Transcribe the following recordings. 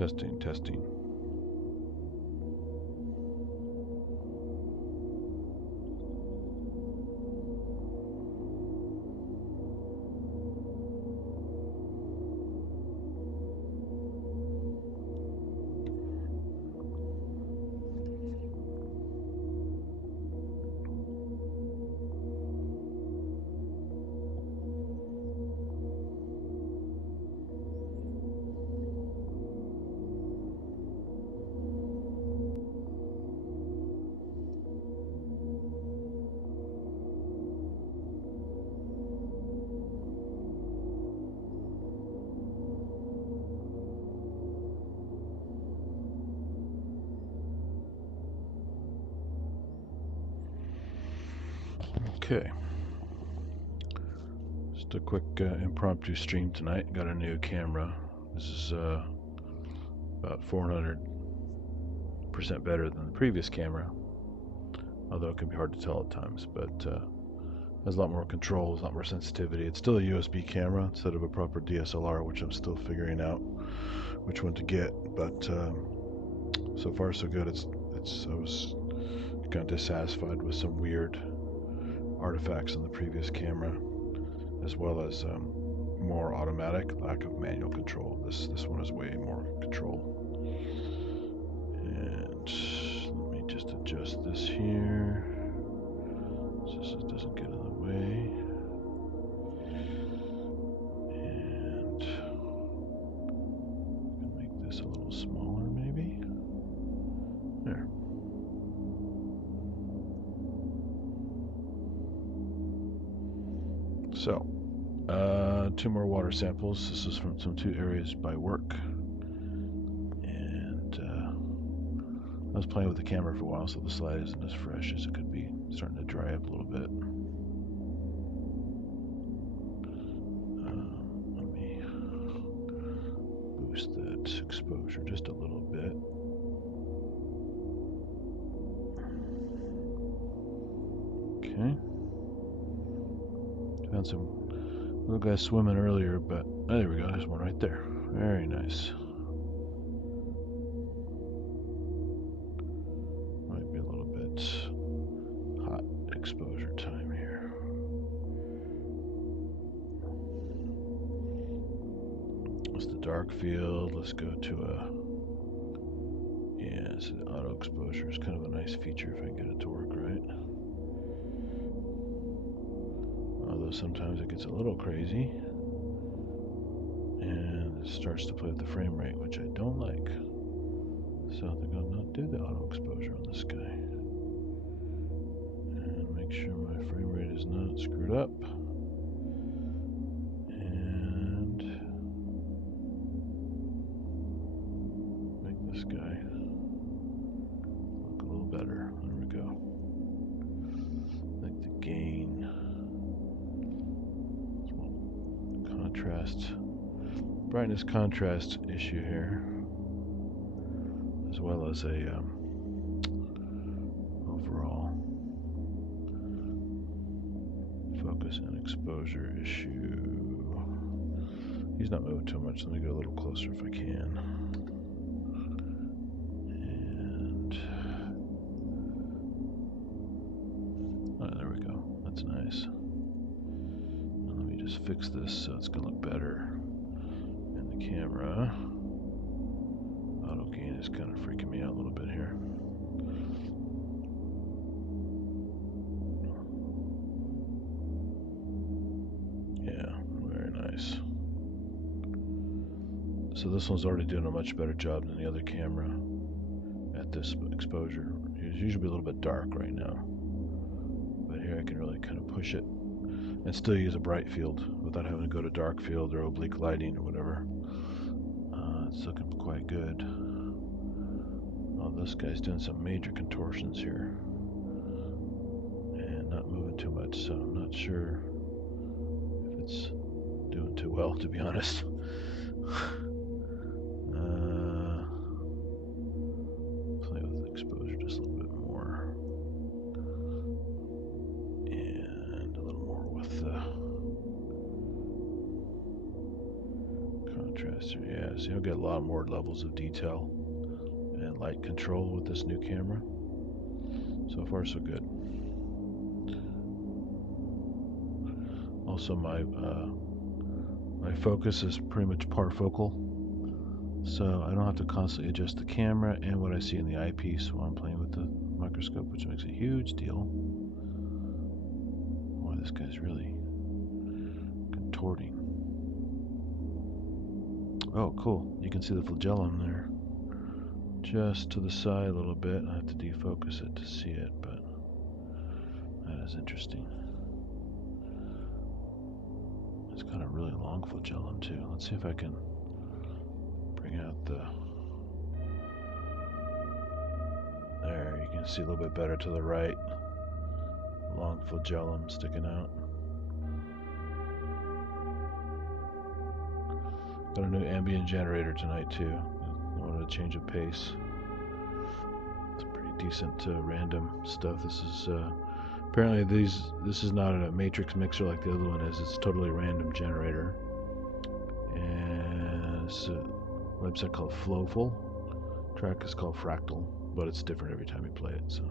Testing, testing. Okay, just a quick impromptu stream tonight. Got a new camera. This is about 400% better than the previous camera, although it can be hard to tell at times, but has a lot more controls, a lot more sensitivity. It's still a USB camera instead of a proper DSLR, which I'm still figuring out which one to get, but so far so good. I was kind of dissatisfied with some weird artifacts in the previous camera, as well as more automatic, lack of manual control. This one is way more control. And let me just adjust this here so this doesn't get in the way. And make this a little smaller, maybe. There. So, 2 more water samples. This is from some 2 areas by work. And I was playing with the camera for a while, so the slide isn't as fresh as it could be. It's starting to dry up a little bit. Let me boost that exposure just a little bit. Okay. Found some little guys swimming earlier, but oh, there we go. There's one right there. Very nice. Might be a little bit hot exposure time here. It's the dark field. Let's go to yeah, it's an auto exposure. It's kind of a nice feature if I can get it to work right. Although sometimes it gets a little crazy and it starts to play with the frame rate, which I don't like. So they're going to not do the auto exposure on this guy. And make sure my frame rate is not screwed up. And make this guy look a little better. There we go. Like the gain. Contrast, brightness contrast issue here, as well as a overall focus and exposure issue. He's not moving too much. Let me get a little closer if I can. And oh, there we go. That's nice. Just fix this so it's going to look better in the camera. Auto gain is kind of freaking me out a little bit here. Yeah, very nice. So this one's already doing a much better job than the other camera at this exposure. It's usually a little bit dark right now, but here I can really kind of push it and still use a bright field without having to go to dark field or oblique lighting or whatever. It's looking quite good. Oh, this guy's doing some major contortions here and not moving too much, so I'm not sure if it's doing too well, to be honest. Play with the exposure just a little bit more. Contraster, yeah, so you'll get a lot more levels of detail and light control with this new camera. So far, so good. Also, my focus is pretty much parfocal, so I don't have to constantly adjust the camera and what I see in the eyepiece while I'm playing with the microscope, which makes a huge deal. Boy, this guy's really contorting. Oh, cool. You can see the flagellum there. Just to the side a little bit. I have to defocus it to see it, but that is interesting. It's got a really long flagellum too. Let's see if I can bring out the... There, you can see a little bit better to the right. Long flagellum sticking out. Got a new ambient generator tonight too. I wanted a change of pace. It's pretty decent random stuff. This is apparently this is not a matrix mixer like the other one is. It's a totally random generator. And it's a website called Flowful. Track is called Fractal, but it's different every time you play it. So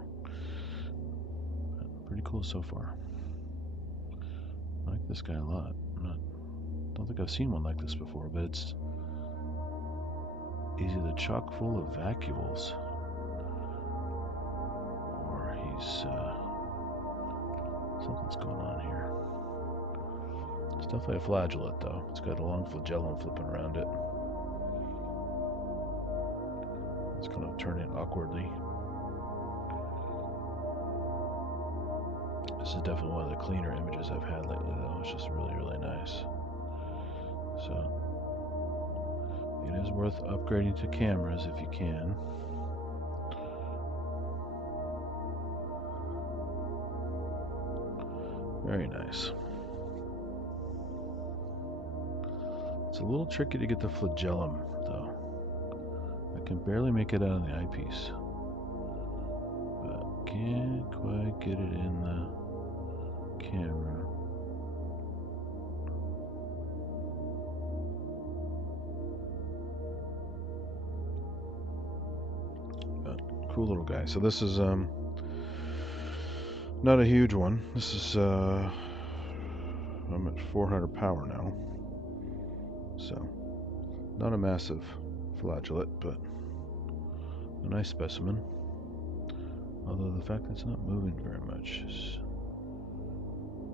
pretty cool so far. I like this guy a lot. Don't think I've seen one like this before, but it's either chock full of vacuoles or he's something's going on here. It's definitely a flagellate though. It's got a long flagellum flipping around it. It's kind of turning awkwardly. This is definitely one of the cleaner images I've had lately though. It's just really, really nice. So it is worth upgrading to cameras if you can. Very nice. It's a little tricky to get the flagellum though. I can barely make it out of the eyepiece, but can't quite get it in the camera. Cool little guy. So this is not a huge one. This is I'm at 400 power now, so not a massive flagellate, but a nice specimen. Although the fact that it's not moving very much is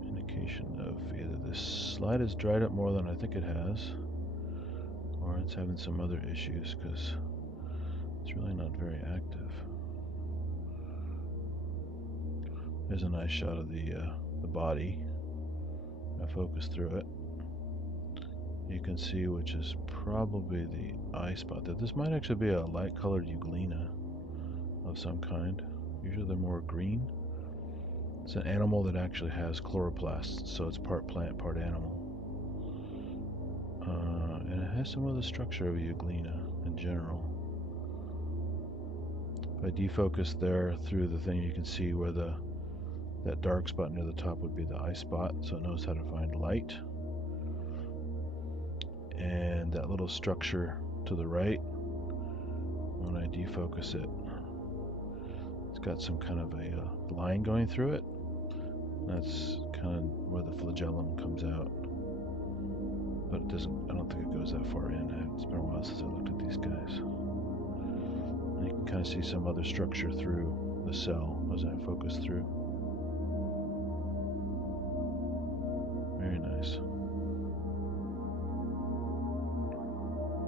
indication of either this slide has dried up more than I think it has, or it's having some other issues because it's really not very active. There's a nice shot of the body. I focus through it. You can see which is probably the eye spot. That this might actually be a light-colored euglena of some kind. Usually they're more green. It's an animal that actually has chloroplasts, so it's part plant, part animal. And it has some other structure of a euglena in general. If I defocus there through the thing, you can see where that dark spot near the top would be the eye spot, so it knows how to find light. And that little structure to the right, when I defocus it, it's got some kind of a line going through it. That's kind of where the flagellum comes out. But it doesn't, I don't think it goes that far in. It's been a while since I looked at these guys. And you can kind of see some other structure through the cell as I focus through. Very nice.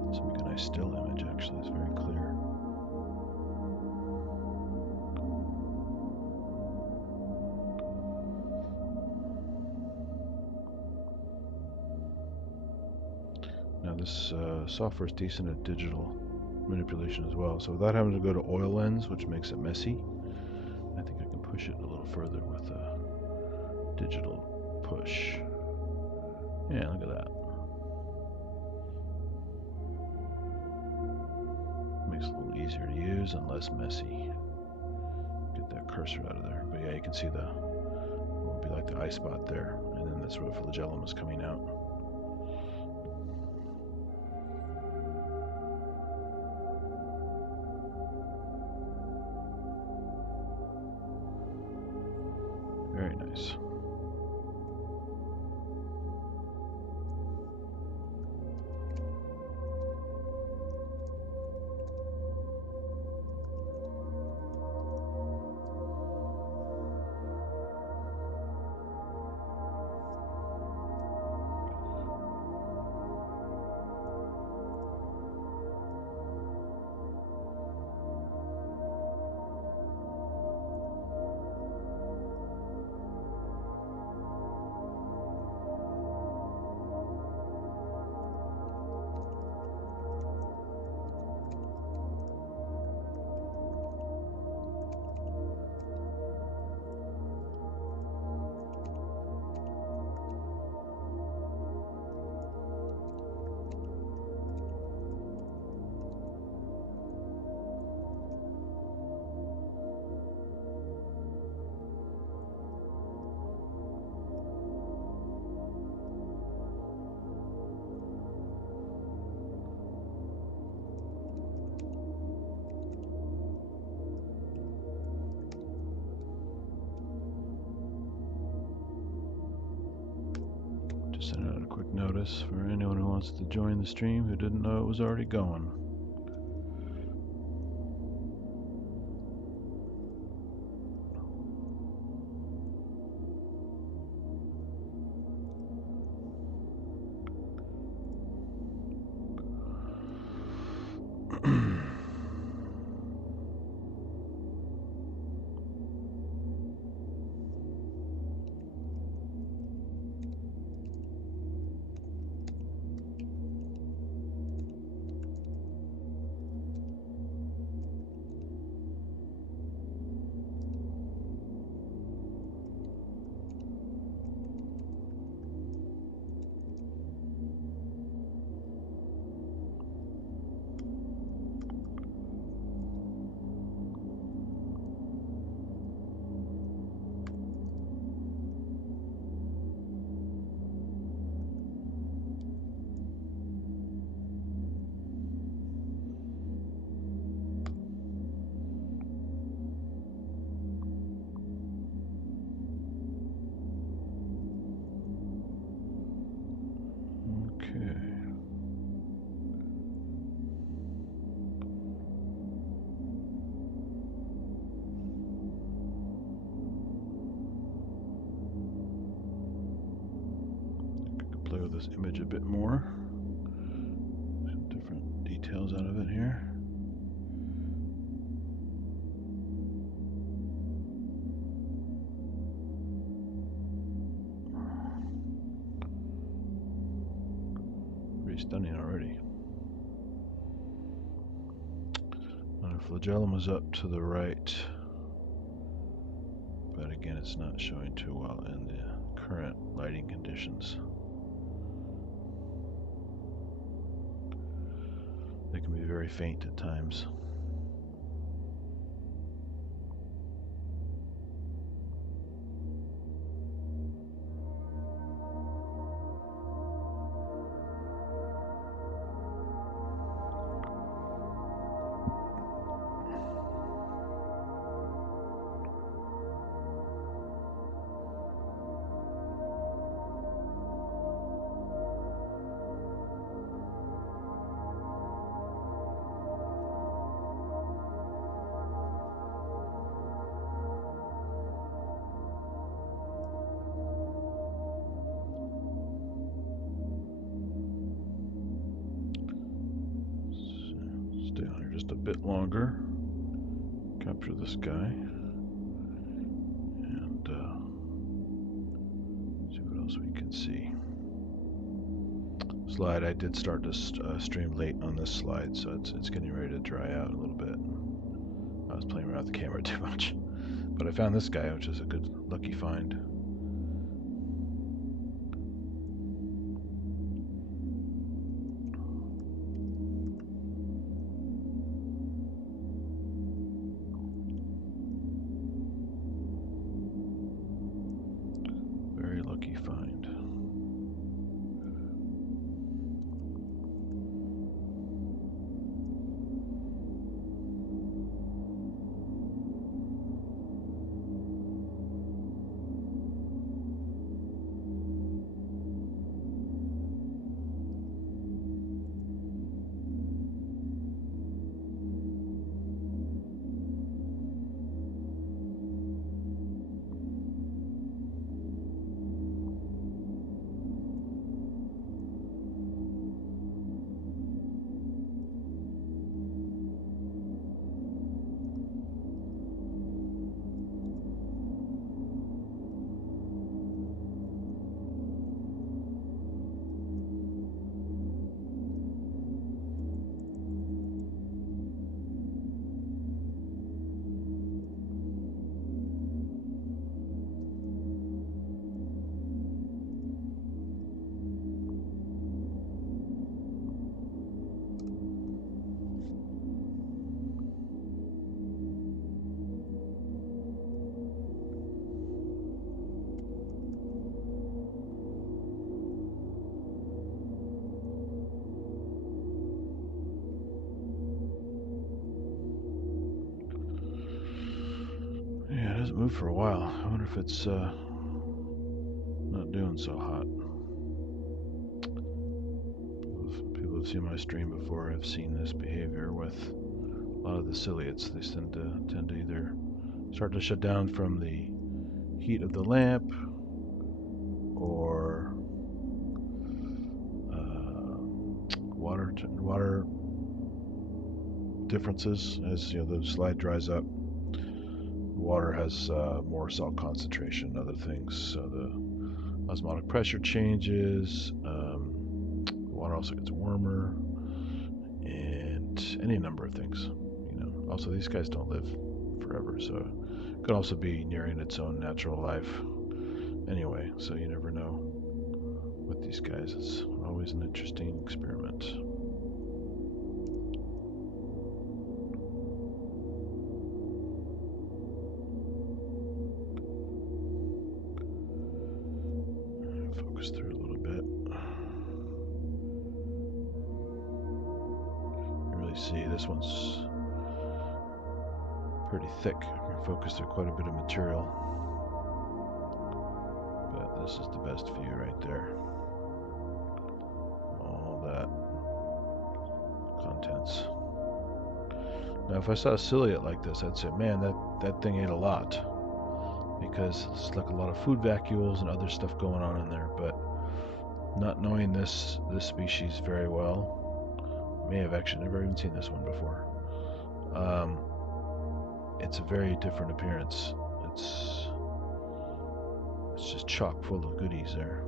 Let's make a nice still image actually, it's very clear. Now this software is decent at digital manipulation as well, so without having to go to oil lens, which makes it messy, I think I can push it a little further with a digital push. Yeah, look at that. Makes it a little easier to use and less messy. Get that cursor out of there. But yeah, you can see the, what would be like the eye spot there, and then that's where the flagellum is coming out. notice for anyone who wants to join the stream who didn't know it was already going. Play with this image a bit more. Some different details out of it here. Pretty stunning already. Our flagellum is up to the right, but again, it's not showing too well in the current lighting conditions. They can be very faint at times. Just a bit longer, capture this guy, and see what else we can see. Slide, I did start to stream late on this slide, so it's getting ready to dry out a little bit. I was playing around with the camera too much, but I found this guy, which is a good lucky find. Moved for a while. I wonder if it's not doing so hot. seen my stream before have seen this behavior with a lot of the ciliates. They tend to either start to shut down from the heat of the lamp, or water differences. As you know, the slide dries up, water has more salt concentration and other things, so the osmotic pressure changes. Water also gets warmer, and any number of things. You know, also these guys don't live forever, so it could also be nearing its own natural life. Anyway, so you never know with these guys. It's always an interesting experiment. Focus through a little bit. You really see this one's pretty thick. You can focus through quite a bit of material. But this is the best view right there. All that contents. Now if I saw a ciliate like this, I'd say, man, that thing ate a lot, because it's like a lot of food vacuoles and other stuff going on in there. But not knowing this species very well, may have actually never even seen this one before. It's a very different appearance. It's just chock full of goodies there.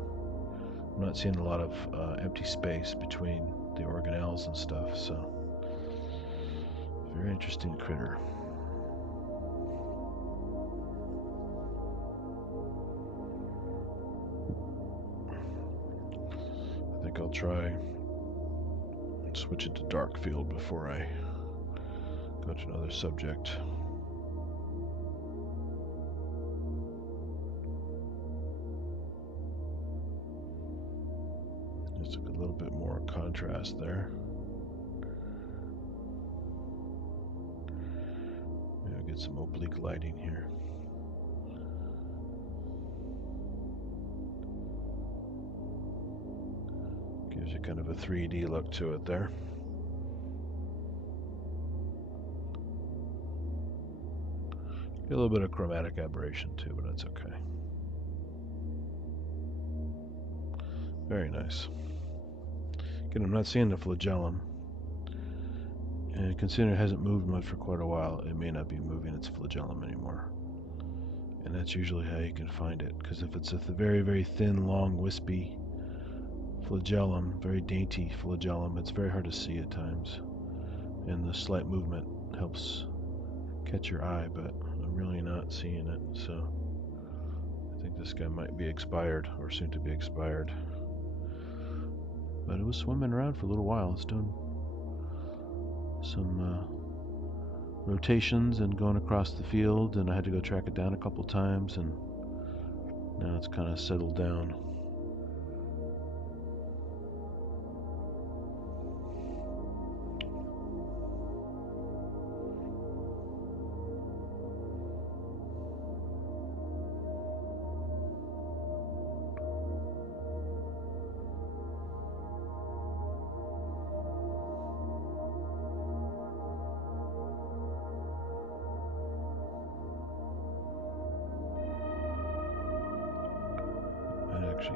I'm not seeing a lot of empty space between the organelles and stuff, so very interesting critter. I think I'll try and switch it to dark field before I go to another subject. Just a little bit more contrast there. Maybe I'll get some oblique lighting here. Gives you kind of a 3D look to it there. Get a little bit of chromatic aberration too, but that's okay. Very nice. Again, I'm not seeing the flagellum, and considering it hasn't moved much for quite a while, it may not be moving its flagellum anymore. And that's usually how you can find it, because if it's a very, very thin, long, wispy flagellum, very dainty flagellum, it's very hard to see at times, and the slight movement helps catch your eye, but I'm really not seeing it, so I think this guy might be expired, or soon to be expired. But it was swimming around for a little while. It's doing some rotations and going across the field, and I had to go track it down a couple times, and now it's kind of settled down.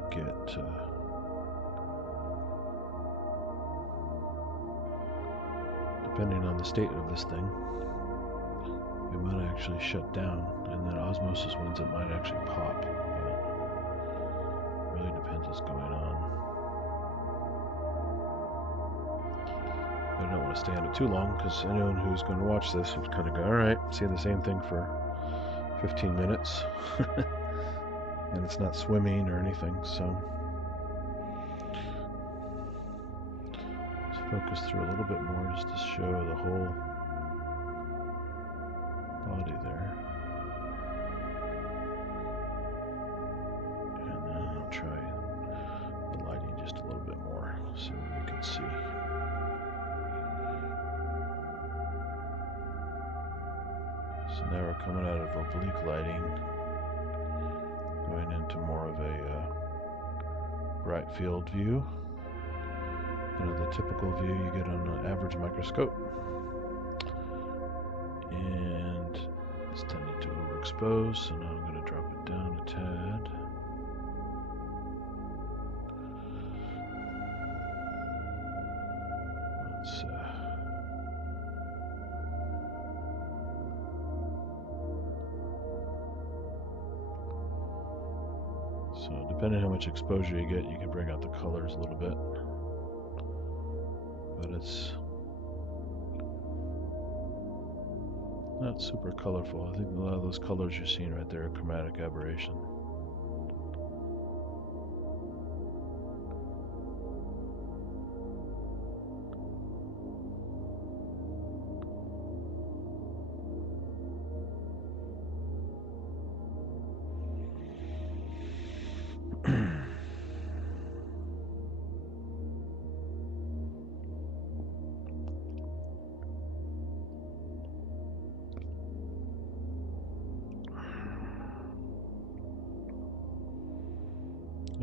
Get depending on the state of this thing, it might actually shut down, and then osmosis ones it might actually pop, but it really depends what's going on. I don't want to stay on it too long, because anyone who's going to watch this would kind of go, alright, seeing the same thing for 15 minutes. And it's not swimming or anything, so let's focus through a little bit more just to show the whole body there. And then I'll try the lighting just a little bit more so we can see. So now we're coming out of oblique lighting, going into more of a bright field view, kind of the typical view you get on an average microscope. And it's tending to overexpose, so now I'm going to drop it down a tad. So depending on how much exposure you get, you can bring out the colors a little bit. But it's not super colorful. I think a lot of those colors you're seeing right there are chromatic aberration.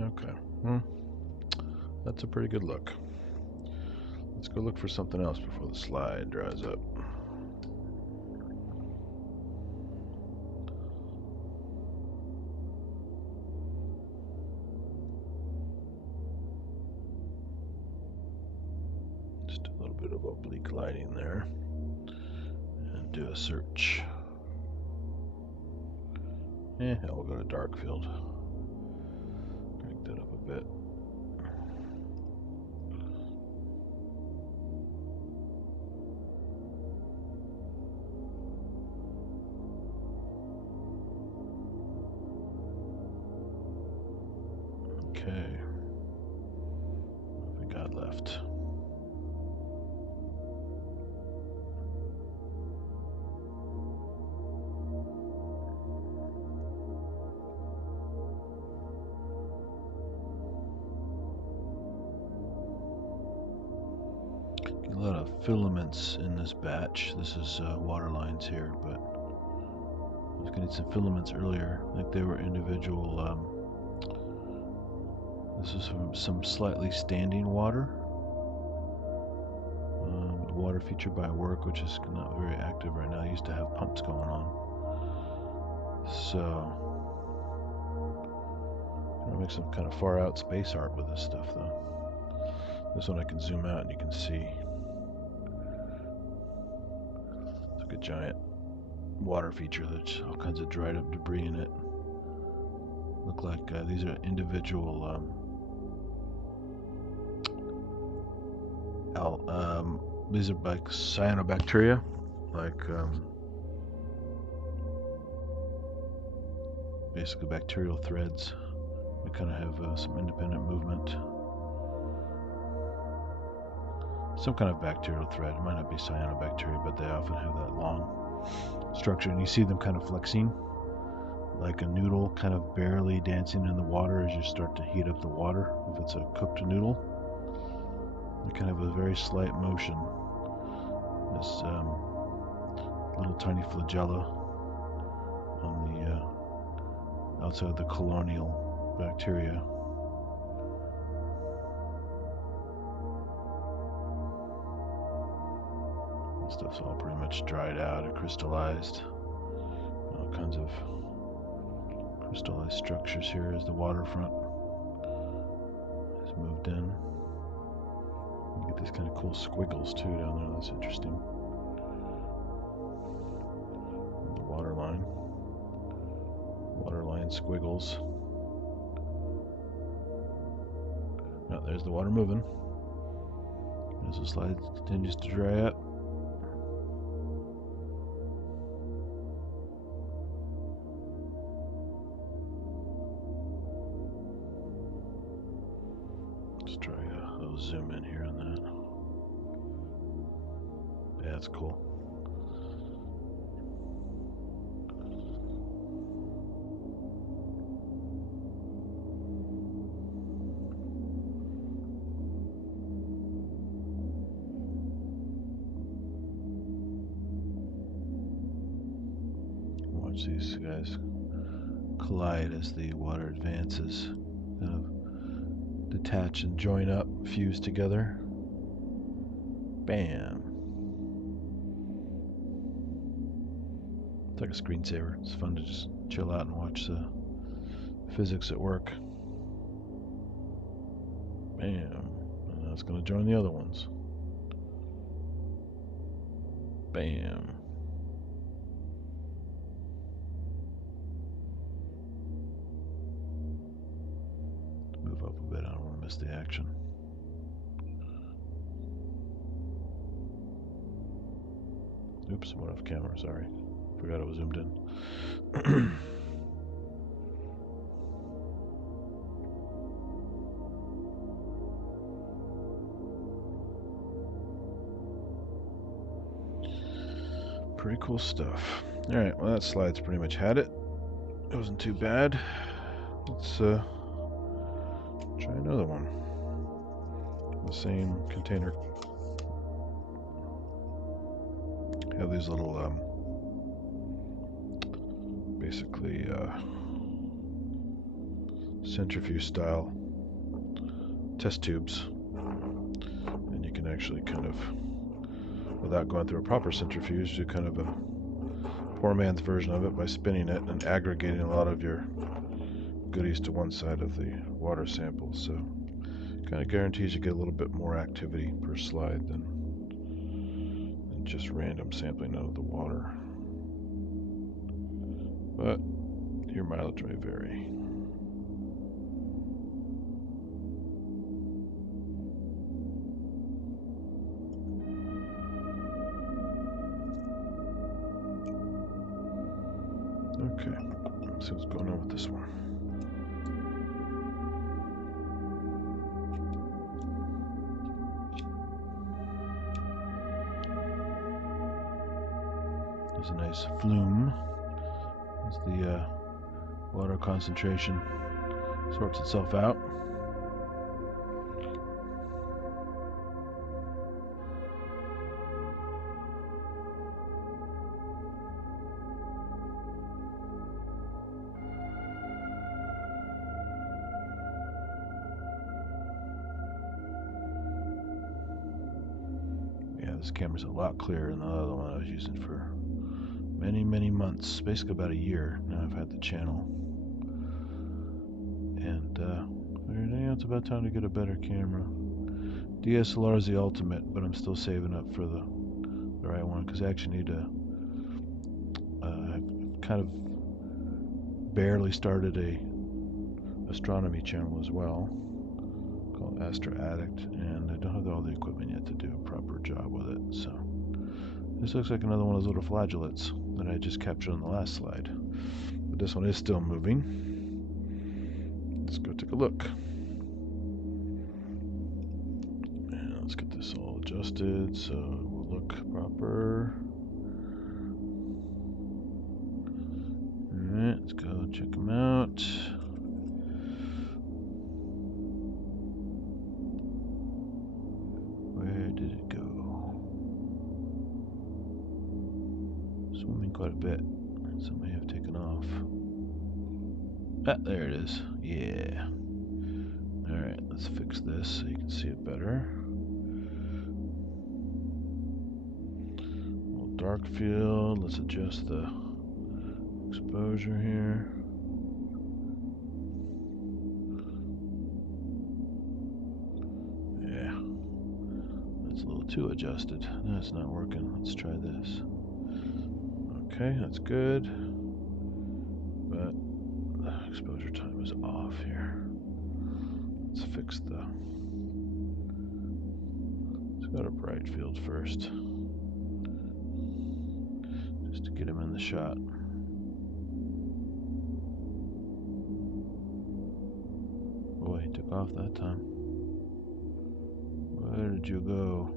Okay, well, that's a pretty good look. Let's go look for something else before the slide dries up. Just a little bit of oblique lighting there. And do a search. We'll go to dark field. Crank that up a bit. Okay. What have we got left? A lot of filaments in this batch. This is water lines here, but I was getting some filaments earlier. Like they were individual. This is from some slightly standing water. Water featured by work, which is not very active right now. I used to have pumps going on. So, I'm gonna make some kind of far out space art with this stuff though. This one I can zoom out and you can see. It's like a giant water feature. There's all kinds of dried up debris in it. Look like these are individual these are like cyanobacteria, like basically bacterial threads. We kind of have some independent movement. Some kind of bacterial thread. It might not be cyanobacteria, but they often have that long structure. And you see them kind of flexing, like a noodle kind of barely dancing in the water as you start to heat up the water, if it's a cooked noodle. They kind of have a very slight motion. This little tiny flagella on the outside the colonial bacteria. This stuff's all pretty much dried out and crystallized. All kinds of crystallized structures here as the waterfront has moved in. You get these kind of cool squiggles too down there. That's interesting. The water line squiggles. Oh, there's the water moving. As the slide continues to dry up. Let's try a little zoom in here on that. Yeah, that's cool. Watch these guys collide as the water advances, kind of detach and join up, fuse together. Bam. It's like a screensaver. It's fun to just chill out and watch the physics at work. Bam. And now it's going to join the other ones. Bam. Move up a bit. I don't want to miss the action. Oops, went off camera. Sorry. Forgot I was zoomed in. Pretty cool stuff. Alright, well that slide's pretty much had it. It wasn't too bad. Let's try another one. The same container. Have these little basically centrifuge style test tubes, and you can actually kind of, without going through a proper centrifuge, do kind of a poor man's version of it by spinning it and aggregating a lot of your goodies to one side of the water sample. So kind of guarantees you get a little bit more activity per slide than just random sampling out of the water. But your mileage may vary. Okay, let's see what's going on with this one. There's a nice flume as the water concentration sorts itself out. Yeah, this camera's a lot clearer than the other one I was using for many months, basically about a year now. I've had the channel, and it's about time to get a better camera. DSLR is the ultimate, but I'm still saving up for the right one, because I actually need to I've kind of barely started a astronomy channel as well called MicroAddict, and I don't have all the equipment yet to do a proper job with it. So this looks like another one of those little flagellates that I just captured on the last slide. But this one is still moving. Let's go take a look. And let's get this all adjusted so it will look proper. Alright, let's go check them out. Where did it go? Swimming quite a bit. So may have taken off. Ah, there it is. Yeah. Alright, let's fix this so you can see it better. A little dark field. Let's adjust the exposure here. Yeah. That's a little too adjusted. That's not working. Let's try this. Okay, that's good, but the exposure time is off here. Let's fix the, let's go to bright field first, just to get him in the shot. Boy, he took off that time. Where did you go?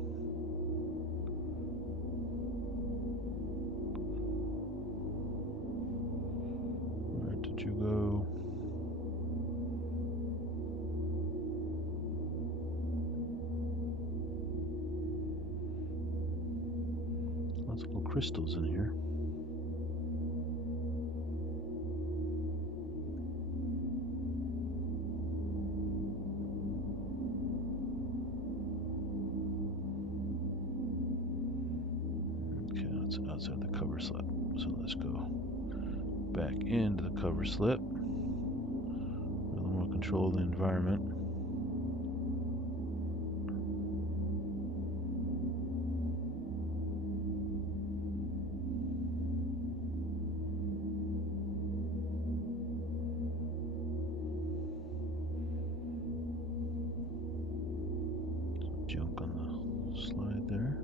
You go. Lots of little crystals in here. it's outside the cover slip. So let's go back into the cover slip. A little more control of the environment. Junk on the slide there.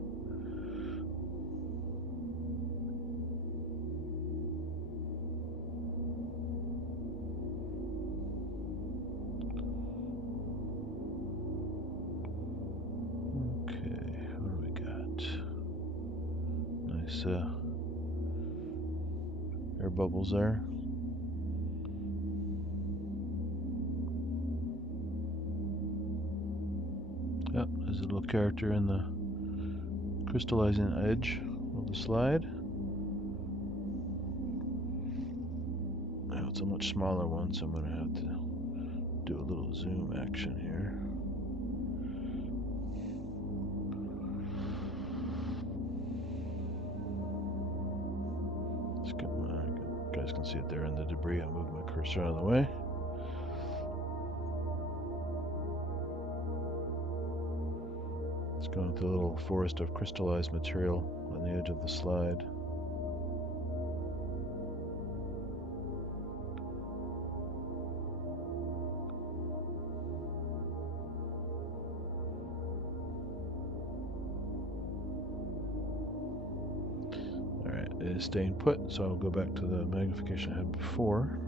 Okay, what do we got? Nice air bubbles there. Yep, there's a little character in the crystallizing edge of the slide. Now it's a much smaller one, so I'm going to have to do a little zoom action here. Let's get you guys can see it there in the debris. I'll move my cursor out of the way. It's going through a little forest of crystallized material on the edge of the slide. Alright, it is staying put, so I'll go back to the magnification I had before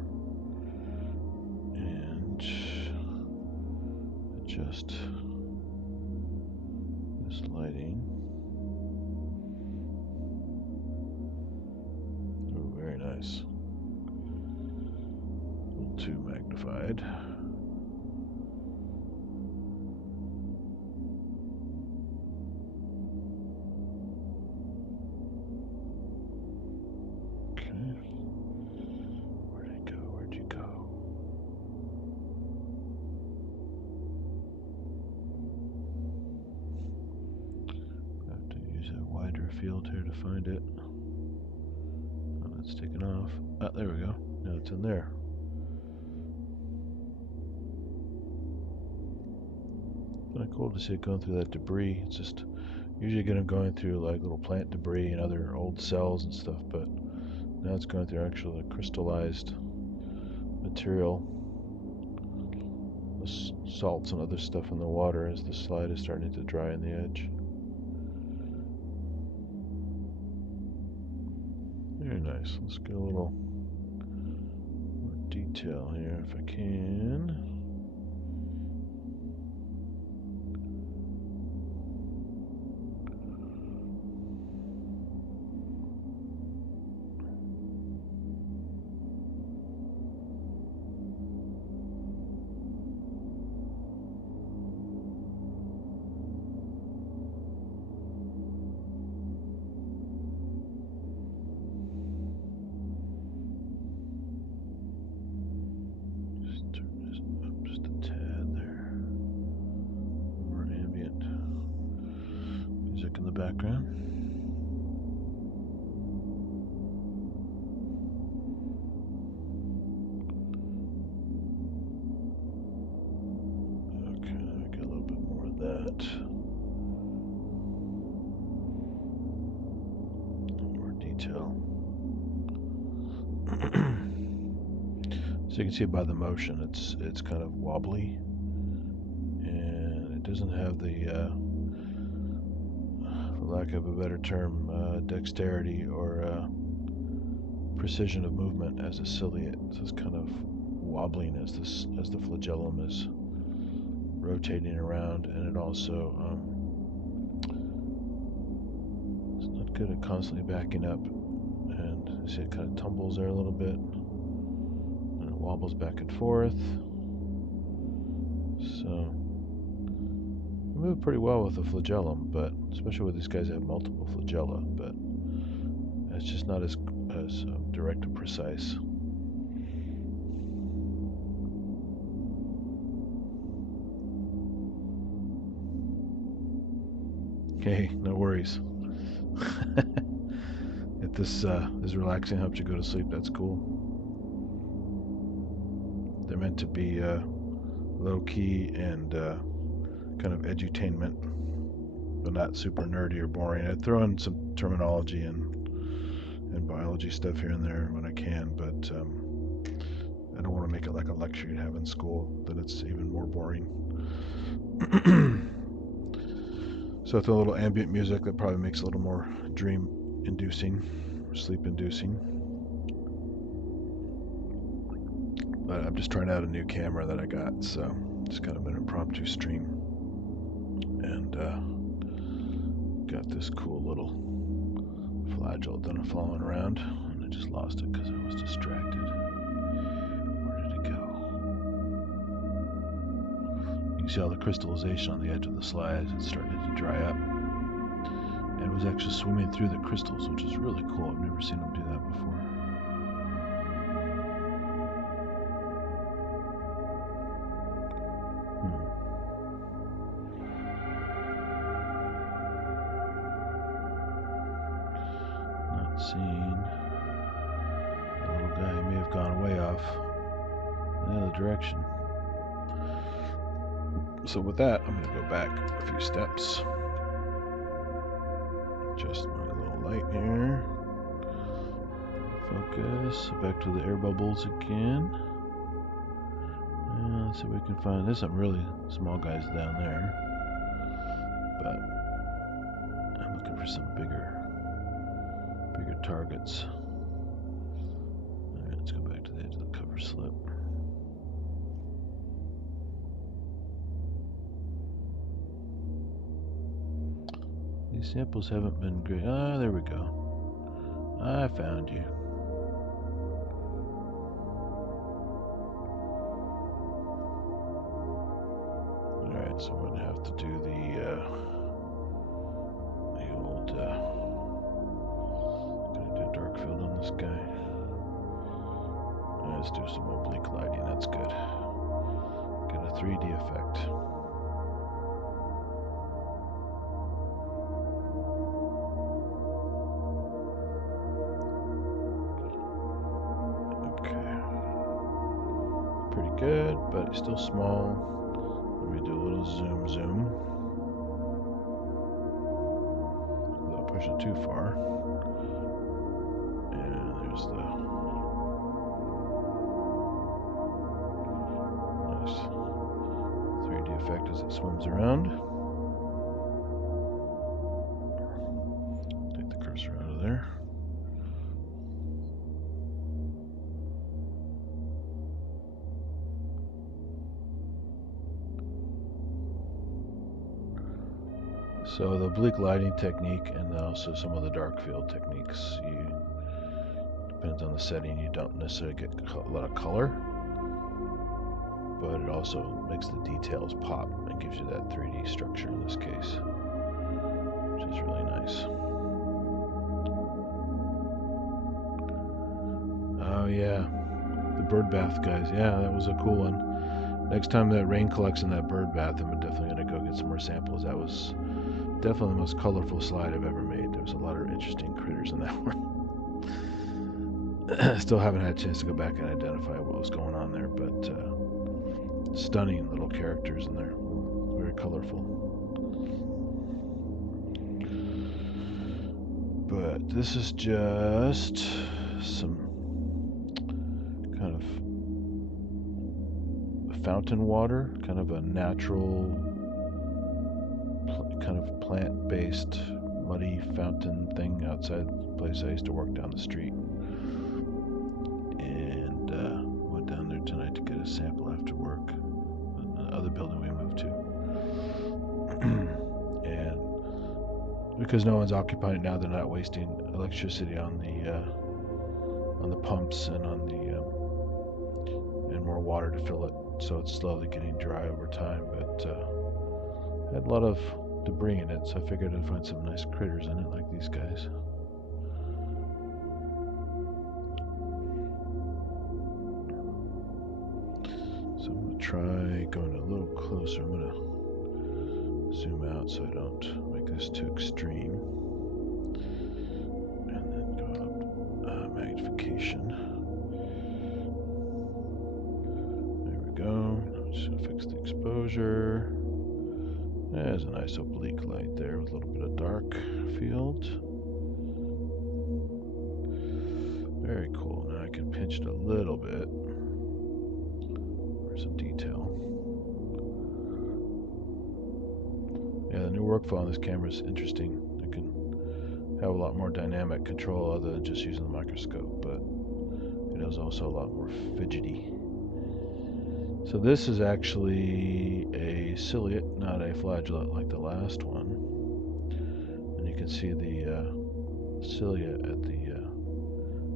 and adjust this lighting. Oh, very nice. A little too magnified. Okay. Where'd it go? Where'd you go? Wider field here to find it. Oh, that's taken off. Ah, there we go. Now it's in there. Kind of cool to see it going through that debris. It's just usually get them going through like little plant debris and other old cells and stuff, but now it's going through actually crystallized material, the salts and other stuff in the water as the slide is starting to dry on the edge. Very nice. Let's get a little more detail here if I can. In the background. Okay, get a little bit more of that. A little more detail. So you can see by the motion, it's kind of wobbly, and it doesn't have the lack of a better term, dexterity or precision of movement as a ciliate. So it's kind of wobbling as the flagellum is rotating around, and it also it's not good at constantly backing up. And you see it kind of tumbles there a little bit, and it wobbles back and forth. So move pretty well with the flagellum, but especially with these guys that have multiple flagella, but it's just not as direct and precise. Okay, no worries. If this is relaxing, helps you go to sleep, that's cool. They're meant to be low-key and kind of edutainment, but not super nerdy or boring. I throw in some terminology and biology stuff here and there when I can, but I don't want to make it like a lecture you'd have in school, then it's even more boring. So I throw a little ambient music that probably makes it a little more dream-inducing, sleep-inducing. But I'm just trying out a new camera that I got, so it's kind of an impromptu stream. And got this cool little flagellate that I'm following around, and I just lost it because I was distracted. Where did it go? You can see all the crystallization on the edge of the slide as it started to dry up. And it was actually swimming through the crystals, which is really cool. I've never seen them do that before. Seeing the little guy may have gone way off in the other direction. So with that, I'm going to go back a few steps. Adjust my little light here. Focus. Back to the air bubbles again. And let's see if we can find. There's some really small guys down there, but I'm looking for some bigger targets. Alright, let's go back to the edge of the cover slip. These samples haven't been great. Ah, there we go. I found you. Alright, so I'm going to have to do the old dark field on this guy. Let's do some oblique lighting, that's good. Get a 3D effect. Okay. Pretty good, but it's still small. Let me do a little zoom. Without pushing too far. There's the nice 3D effect as it swims around. Take the cursor out of there. So the oblique lighting technique and also some of the dark field techniques, depends on the setting, you don't necessarily get a lot of color, but it also makes the details pop and gives you that 3D structure in this case, which is really nice. Oh yeah, the bird bath guys, yeah, that was a cool one. Next time that rain collects in that bird bath, I'm definitely going to go get some more samples. That was definitely the most colorful slide I've ever made. There was a lot of interesting critters in that one. Still haven't had a chance to go back and identify what was going on there, but stunning little characters in there, very colorful. But this is just some kind of fountain water, kind of a natural, kind of plant-based muddy fountain thing outside the place I used to work down the street. Tonight to get a sample after work in the other building we moved to. And because no one's occupying it now, they're not wasting electricity on the pumps and on the and more water to fill it, so it's slowly getting dry over time, but had a lot of debris in it, so I figured I'd find some nice critters in it like these guys. So I'm going to try going a little closer. I'm going to zoom out so I don't make this too extreme. And then go a exposure. There's a nice oblique light there with a little bit of dark field. Very cool. Now I can pinch it a little bit for some detail. Yeah, the new workflow on this camera is interesting. I can have a lot more dynamic control other than just using the microscope, but it is also a lot more fidgety. So this is actually a ciliate, not a flagellate like the last one. And you can see the cilia at the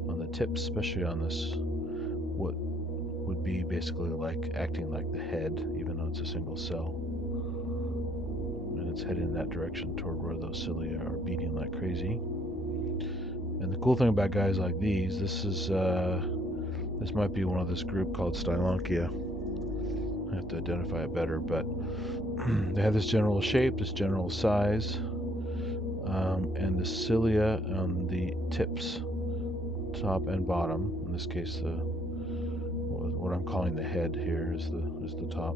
on the tips, especially on this, what would be basically like acting like the head, even though it's a single cell. And it's heading in that direction toward where those cilia are beating like crazy. And the cool thing about guys like these, this might be one of this group called Stylonchia. I have to identify it better, but they have this general shape, this general size, and the cilia on the tips, top and bottom. In this case, what I'm calling the head here is the top,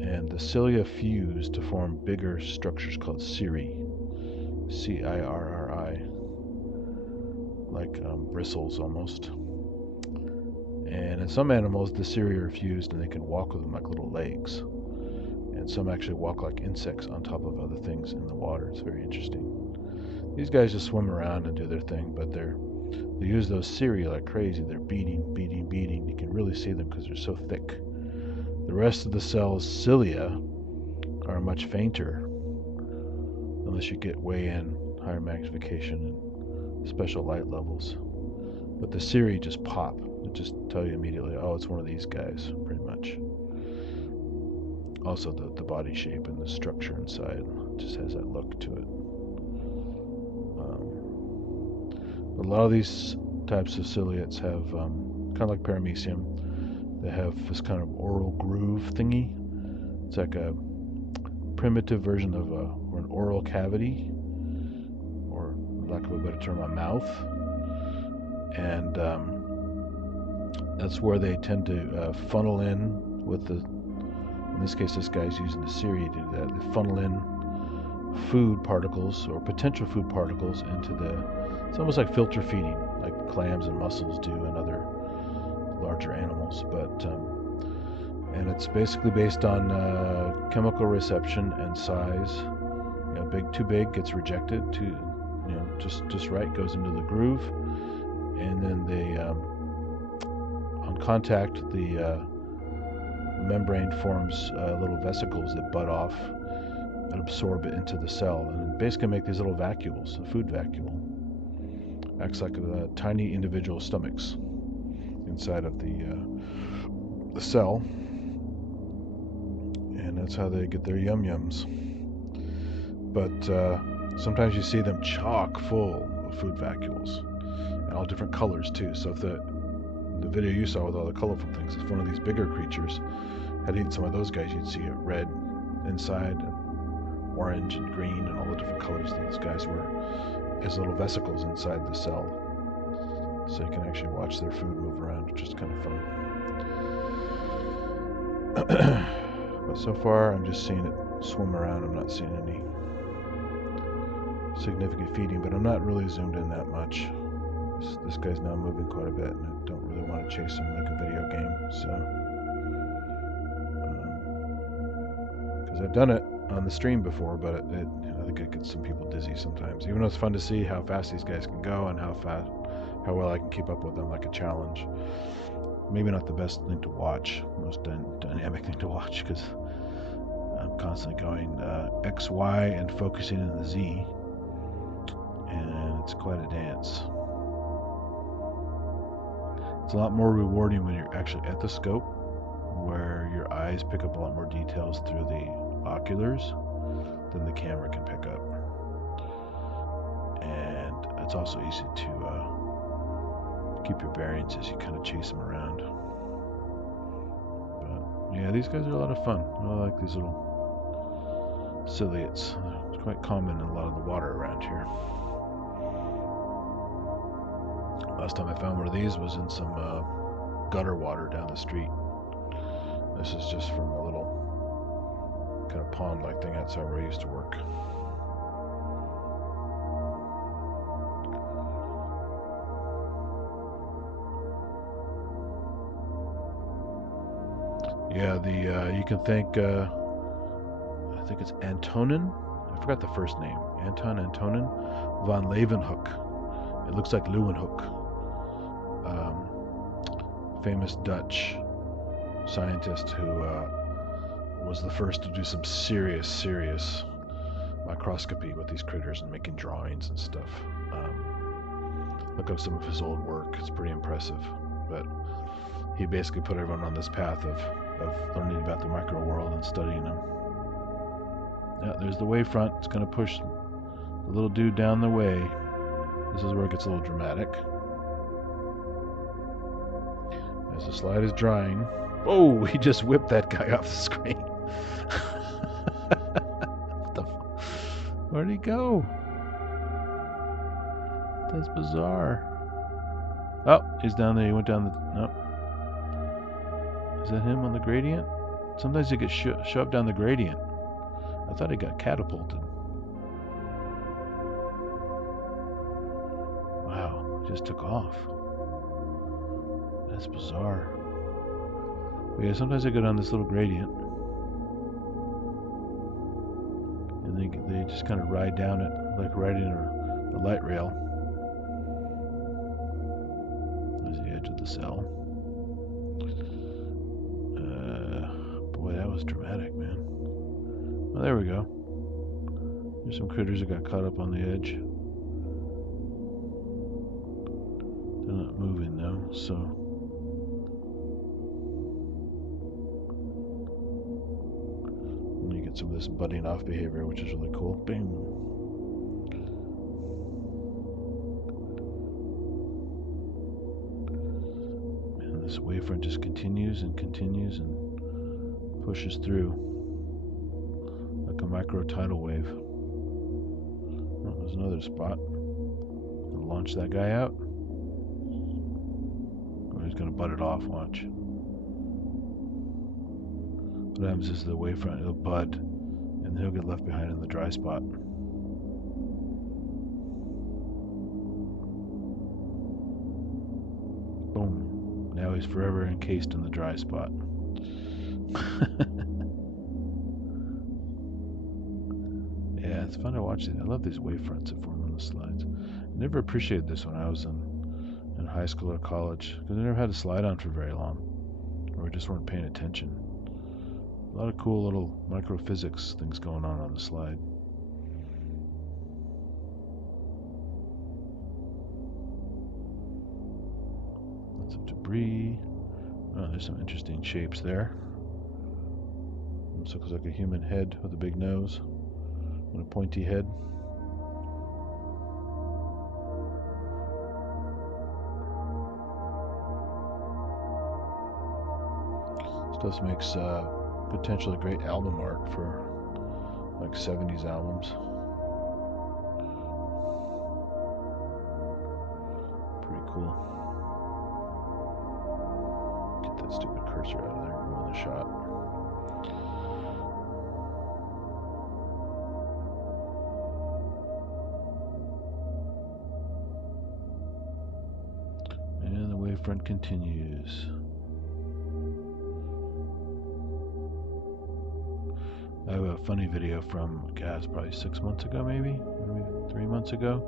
and the cilia fuse to form bigger structures called cirri, C-I-R-R-I, like bristles almost. And in some animals, the cirri are fused and they can walk with them like little legs. And some actually walk like insects on top of other things in the water. It's very interesting. These guys just swim around and do their thing, but they use those cirri like crazy. They're beating. You can really see them because they're so thick. The rest of the cell's cilia are much fainter, unless you get way in higher magnification and special light levels. But the cirri just pop. It just tell you immediately, oh, it's one of these guys, pretty much. Also, the body shape and the structure inside just has that look to it. A lot of these types of ciliates have, kind of like paramecium, they have this kind of oral groove thingy. It's like a primitive version of an oral cavity, or lack of a better term, a mouth. And that's where they tend to funnel in with in this case this guy's using the cirri to do that. They funnel in food particles or potential food particles into it's almost like filter feeding, like clams and mussels do and other larger animals. But and it's basically based on chemical reception and size. Too big gets rejected, just right goes into the groove, and then they on contact the membrane forms little vesicles that butt off and absorb it into the cell, and basically make these little vacuoles, a food vacuole. Acts like tiny individual stomachs inside of the cell, and that's how they get their yum-yums. But sometimes you see them chock full of food vacuoles, and all different colors too. So if the video you saw with all the colorful things, if one of these bigger creatures had eaten some of those guys, you'd see it red inside, and orange and green, and all the different colors that these guys were as little vesicles inside the cell. So you can actually watch their food move around, which is kind of fun. But so far, I'm just seeing it swim around. I'm not seeing any significant feeding, but I'm not really zoomed in that much. This guy's now moving quite a bit, and I don't really want to chase him like a video game, so because I've done it on the stream before, but I think it gets some people dizzy sometimes. Even though it's fun to see how fast these guys can go and how well I can keep up with them, like a challenge. Maybe not the best thing to watch, most dynamic thing to watch, because I'm constantly going X, Y, and focusing in the Z, and it's quite a dance. It's a lot more rewarding when you're actually at the scope, where your eyes pick up a lot more details through the oculars than the camera can pick up. And it's also easy to keep your bearings as you kind of chase them around. But yeah, these guys are a lot of fun. I like these little ciliates. It's quite common in a lot of the water around here. Last time I found one of these was in some gutter water down the street. This is just from a little kind of pond-like thing outside where I used to work. Yeah, you can thank, I think it's Antonin. I forgot the first name. Antonin von Leeuwenhoek. It looks like Leeuwenhoek. Famous Dutch scientist who was the first to do some serious microscopy with these critters and making drawings and stuff. Look up some of his old work. It's pretty impressive. But he basically put everyone on this path of learning about the micro world and studying them. Yeah, there's the wavefront. It's going to push the little dude down the way. This is where it gets a little dramatic. As the slide is drying. Oh, he just whipped that guy off the screen. Where'd he go? That's bizarre. Oh, he's down there. He went down the... Nope. Is that him on the gradient? Sometimes he gets shoved down the gradient. I thought he got catapulted. Wow, he just took off. That's bizarre. But yeah, sometimes they go down this little gradient. And they just kind of ride down it, like riding a light rail. There's the edge of the cell. Boy, that was dramatic, man. Well, there we go. There's some critters that got caught up on the edge. They're not moving though, so... You get some of this budding off behavior, which is really cool. Bing! And this wavefront just continues and continues and pushes through like a micro tidal wave. Oh, there's another spot. Gonna launch that guy out. Or he's gonna butt it off, watch. What happens is the wavefront, it'll bud, and then he'll get left behind in the dry spot. Boom. Now he's forever encased in the dry spot. Yeah, it's fun to watch these. I love these wavefronts that form on the slides. I never appreciated this when I was in high school or college, because I never had a slide on for very long, or we just weren't paying attention. A lot of cool little microphysics things going on the slide. Lots of debris. Oh, there's some interesting shapes there. Almost looks like a human head with a big nose and a pointy head. Stuff makes potentially great album art for like 70s albums. Pretty cool. Get that stupid cursor out of there and ruin the shot. And the wavefront continues. I have a funny video from, God, it's probably 6 months ago, maybe 3 months ago,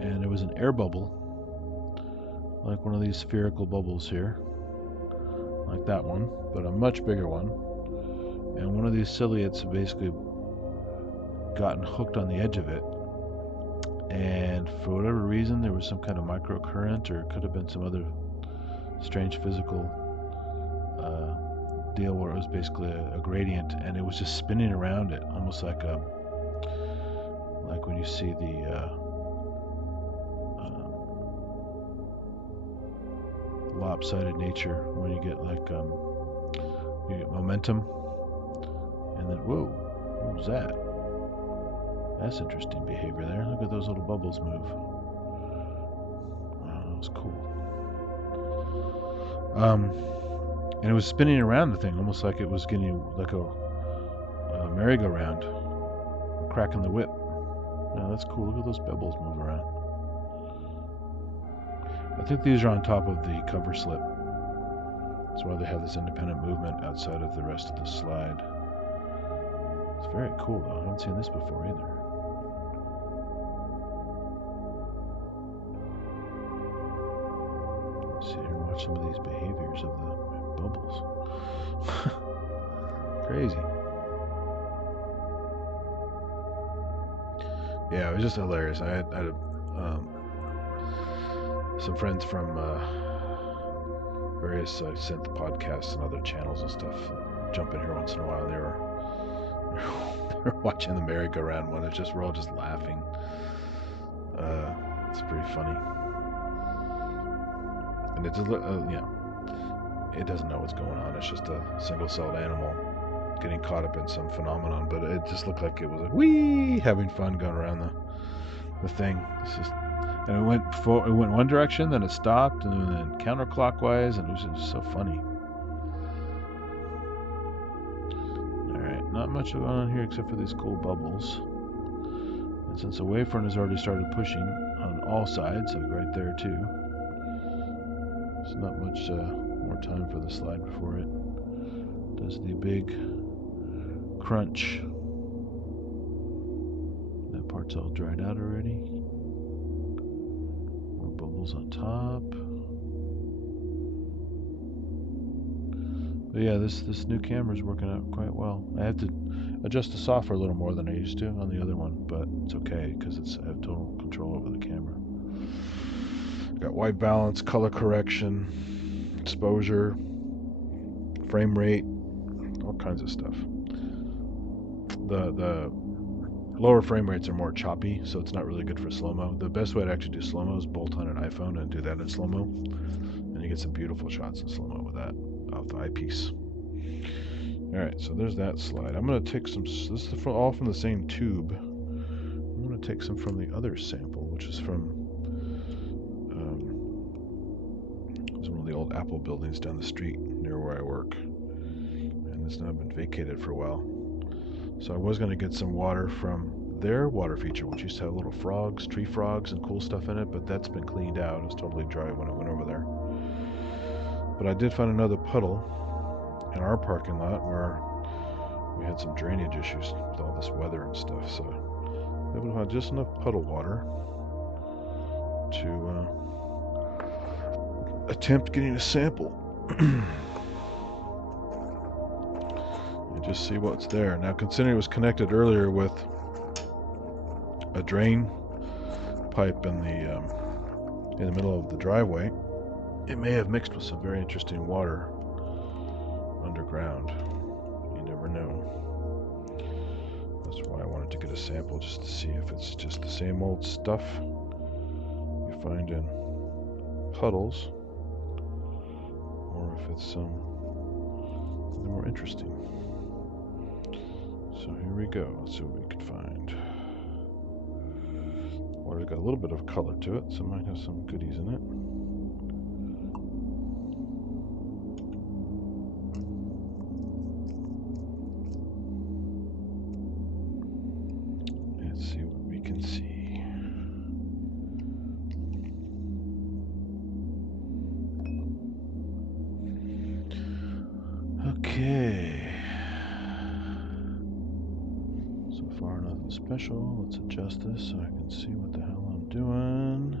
and there was an air bubble, like one of these spherical bubbles here, like that one, but a much bigger one, and one of these ciliates basically gotten hooked on the edge of it, and for whatever reason there was some kind of microcurrent, or it could have been some other strange physical deal where it was basically a gradient, and it was just spinning around it, almost like when you see the lopsided nature, when you get like you get momentum, and then whoa, what was that? That's interesting behavior there. Look at those little bubbles move. Wow, that was cool. And it was spinning around the thing, almost like it was getting like a merry-go-round. Cracking the whip. Yeah, that's cool. Look at those pebbles moving around. I think these are on top of the cover slip. That's why they have this independent movement outside of the rest of the slide. It's very cool though. I haven't seen this before either. Let's sit here and watch some of these behaviors of the bubbles. Crazy. Yeah, it was just hilarious. I had some friends from various synth podcasts and other channels and stuff jump in here once in a while. They were watching the merry-go-round one. It's just, we're all just laughing. It's pretty funny. And it just, it doesn't know what's going on. It's just a single-celled animal getting caught up in some phenomenon, but it just looked like it was like, whee, having fun going around the thing. It's just, and it went one direction, then it stopped, and then counterclockwise, and it was just so funny. Alright, not much going on here except for these cool bubbles. And since the wavefront has already started pushing on all sides, like right there too, there's not much more time for the slide before it does the big crunch. That part's all dried out already. More bubbles on top. But yeah, this new camera is working out quite well. I have to adjust the software a little more than I used to on the other one, but it's okay because I have total control over the camera. Got white balance, color correction, exposure, frame rate, all kinds of stuff. The lower frame rates are more choppy, so it's not really good for slow-mo. The best way to actually do slow-mo is bolt on an iPhone and do that in slow-mo, and you get some beautiful shots in slow-mo with that off the eyepiece. Alright, so there's that slide. I'm going to take some, this is all from the same tube. I'm going to take some from the other sample, which is from one of the old Apple buildings down the street near where I work. And it's now been vacated for a while. So I was going to get some water from their water feature, which used to have little frogs, tree frogs, and cool stuff in it, but that's been cleaned out. It was totally dry when I went over there. But I did find another puddle in our parking lot where we had some drainage issues with all this weather and stuff. So I was able to find just enough puddle water to attempt getting a sample. And just see what's there. Now, considering it was connected earlier with a drain pipe in the middle of the driveway, it may have mixed with some very interesting water underground. You never know. That's why I wanted to get a sample, just to see if it's just the same old stuff you find in puddles, or if it's something more interesting. So here we go. Let's see what we can find. Water's got a little bit of color to it, so it might have some goodies in it. Let's see what we can see. Okay. Far nothing special. Let's adjust this so I can see what the hell I'm doing.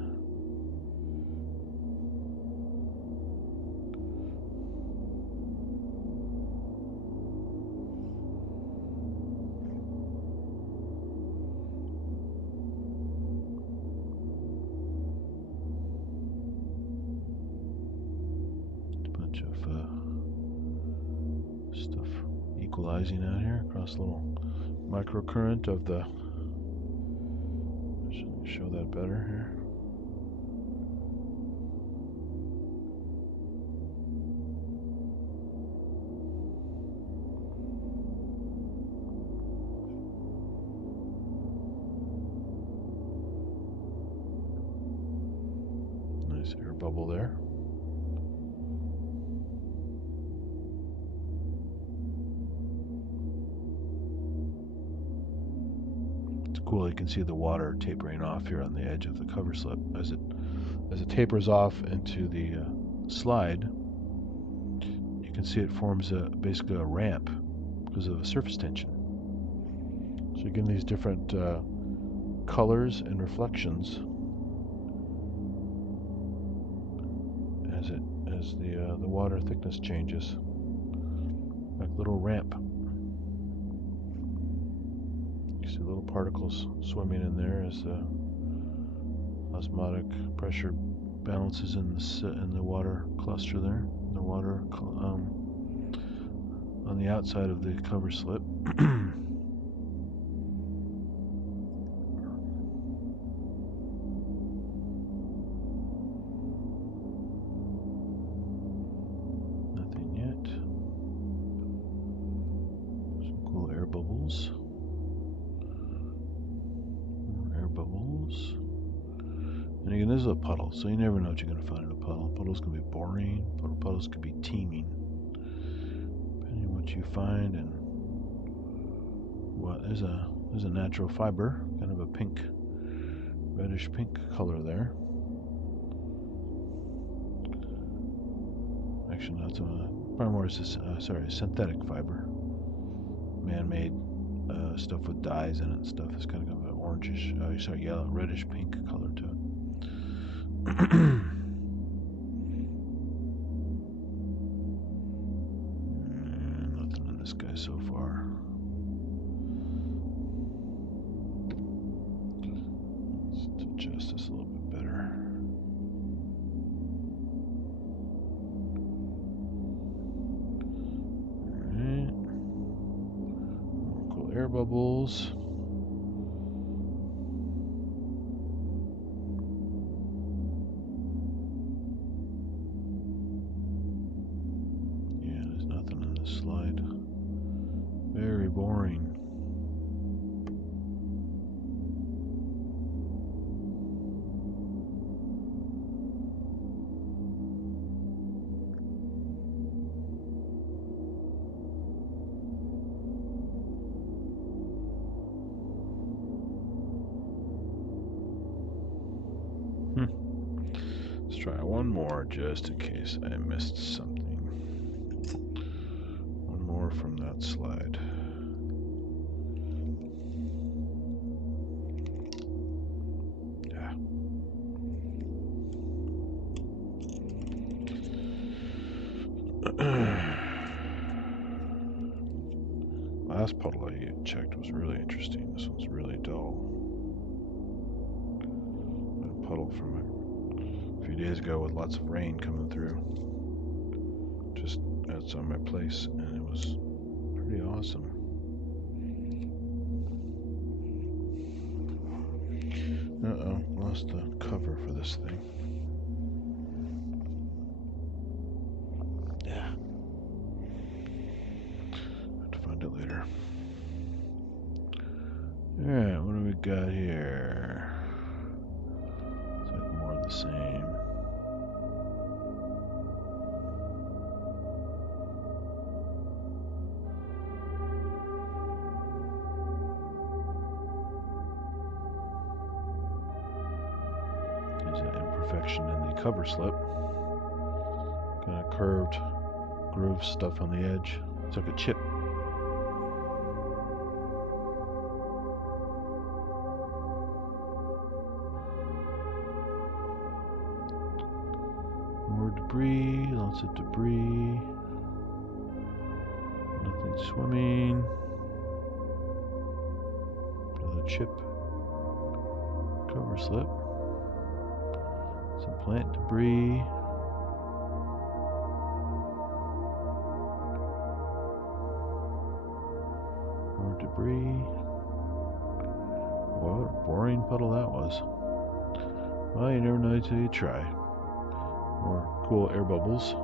A bunch of stuff equalizing out here across a little microcurrent of the, should we show that better here? Nice air bubble there. cool. You can see the water tapering off here on the edge of the cover slip. As it tapers off into the slide, you can see it forms basically a ramp because of the surface tension. So you're getting these different colors and reflections as the water thickness changes, like a little ramp. You see little particles swimming in there as the osmotic pressure balances in the water cluster there, the water on the outside of the cover slip. Nothing yet. Some cool air bubbles. More air bubbles. And again, this is a puddle, so you never know what you're going to find in a puddle. Puddles can be boring, puddles can be teeming, depending on what you find. And what there's a natural fiber, kind of a pink, reddish pink color there. Actually, not probably more synthetic fiber, man-made stuff with dyes in it and stuff. It's kind of an orangish, yellow, reddish pink color to it. Nothing in this guy so far. Let's adjust this a little bit better. Alright. Cool air bubbles. Slide. Very boring. Let's try one more just in case I missed something. From that slide. Yeah. Last puddle I checked was really interesting. This one's really dull. A puddle from a few days ago with lots of rain coming through. Just outside my place, and it was pretty awesome. Uh-oh, lost the cover for this thing. Yeah. Have to find it later. Alright, what do we got here? It's like more of the same. Imperfection in the cover slip. Kind of curved groove stuff on the edge. It's like a chip. More debris, lots of debris. Nothing swimming. Another chip. Cover slip. Some plant debris. More debris. Wow, what a boring puddle that was. Well, you never know until you try. More cool air bubbles.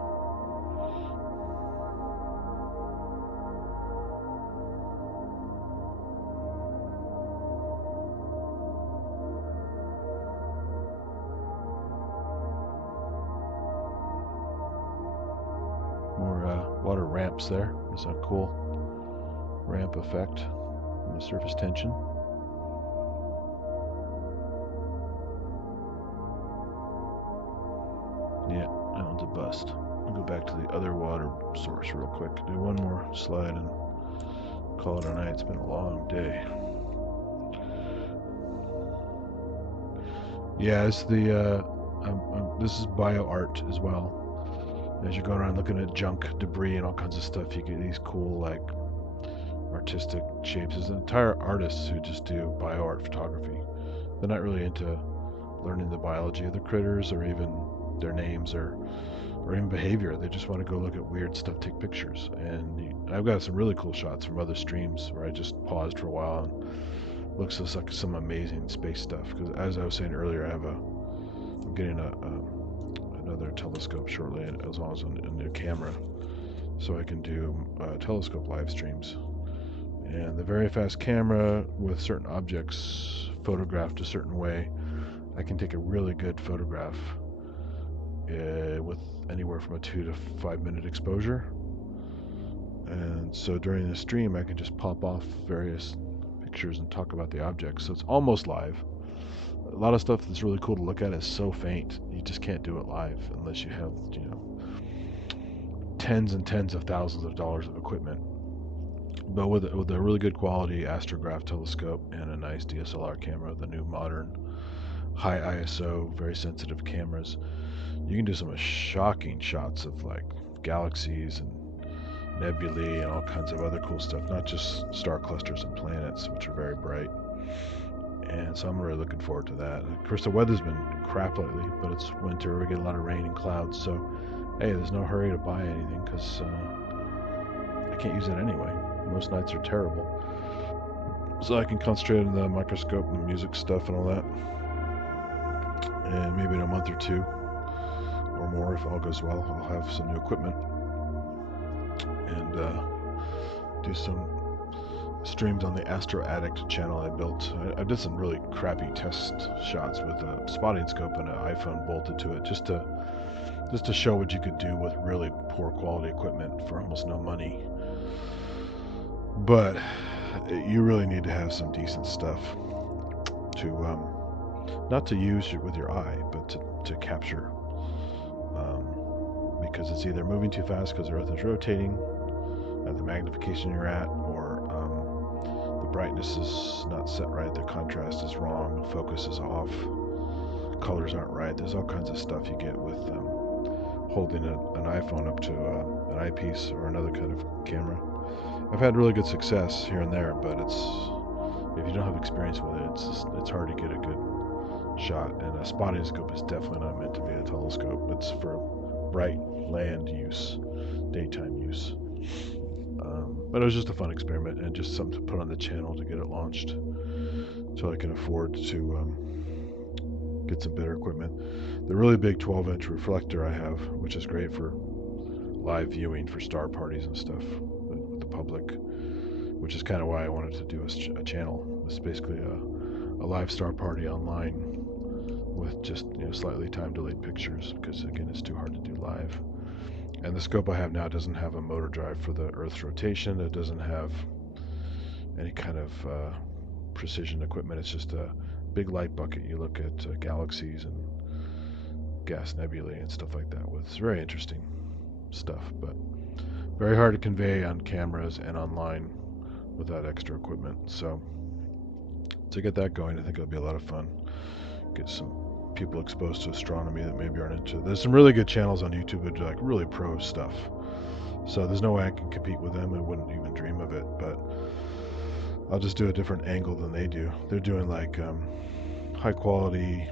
Water ramps there. It's a cool ramp effect on the surface tension. Yeah, that one's a bust. I'll go back to the other water source real quick. Do one more slide and call it a night. It's been a long day. Yeah, it's the this is bio art as well. As you're going around looking at junk, debris, and all kinds of stuff, you get these cool like artistic shapes. There's entire artists who just do bio art photography. They're not really into learning the biology of the critters or even their names or even behavior. They just want to go look at weird stuff, take pictures. And I've got some really cool shots from other streams where I just paused for a while and looks like some amazing space stuff. Because as I was saying earlier, I'm getting another telescope shortly, as well as a new camera, so I can do telescope live streams. And the very fast camera with certain objects photographed a certain way, I can take a really good photograph with anywhere from a 2 to 5 minute exposure. And so during the stream, I can just pop off various pictures and talk about the objects. So it's almost live. A lot of stuff that's really cool to look at is so faint, you just can't do it live unless you have, tens and tens of thousands of dollars of equipment. But with a really good quality astrograph telescope and a nice DSLR camera, the new modern high ISO, very sensitive cameras, you can do some shocking shots of like galaxies and nebulae and all kinds of other cool stuff, not just star clusters and planets, which are very bright. And so I'm really looking forward to that. Of course, the weather's been crap lately, but it's winter. We get a lot of rain and clouds, so hey, there's no hurry to buy anything because I can't use it anyway. Most nights are terrible. So I can concentrate on the microscope and the music stuff and all that. And maybe in a month or two or more, if all goes well, I'll have some new equipment and do some streams on the MicroAddict channel I built. I did some really crappy test shots with a spotting scope and an iPhone bolted to it, just to show what you could do with really poor quality equipment for almost no money. But you really need to have some decent stuff to not to use with your eye, but to capture, because it's either moving too fast because the Earth is rotating at the magnification you're at, or the brightness is not set right, the contrast is wrong, focus is off, colors aren't right. There's all kinds of stuff you get with holding an iPhone up to an eyepiece or another kind of camera. I've had really good success here and there, but if you don't have experience with it, it's hard to get a good shot. And a spotting scope is definitely not meant to be a telescope. It's for bright land use, daytime use. But it was just a fun experiment and just something to put on the channel to get it launched, so I can afford to get some better equipment. The really big 12-inch reflector I have, which is great for live viewing for star parties and stuff with the public, which is kind of why I wanted to do a channel. It's basically a live star party online with just slightly time delayed pictures, because again, it's too hard to do live. And the scope I have now doesn't have a motor drive for the Earth's rotation. It doesn't have any kind of precision equipment. It's just a big light bucket. You look at galaxies and gas nebulae and stuff like that with. It's very interesting stuff, but very hard to convey on cameras and online without extra equipment. So to get that going, I think it'll be a lot of fun. Get some people exposed to astronomy that maybe aren't into. There's some really good channels on YouTube that do like really pro stuff. So there's no way I can compete with them. I wouldn't even dream of it, but I'll just do a different angle than they do. They're doing like high quality,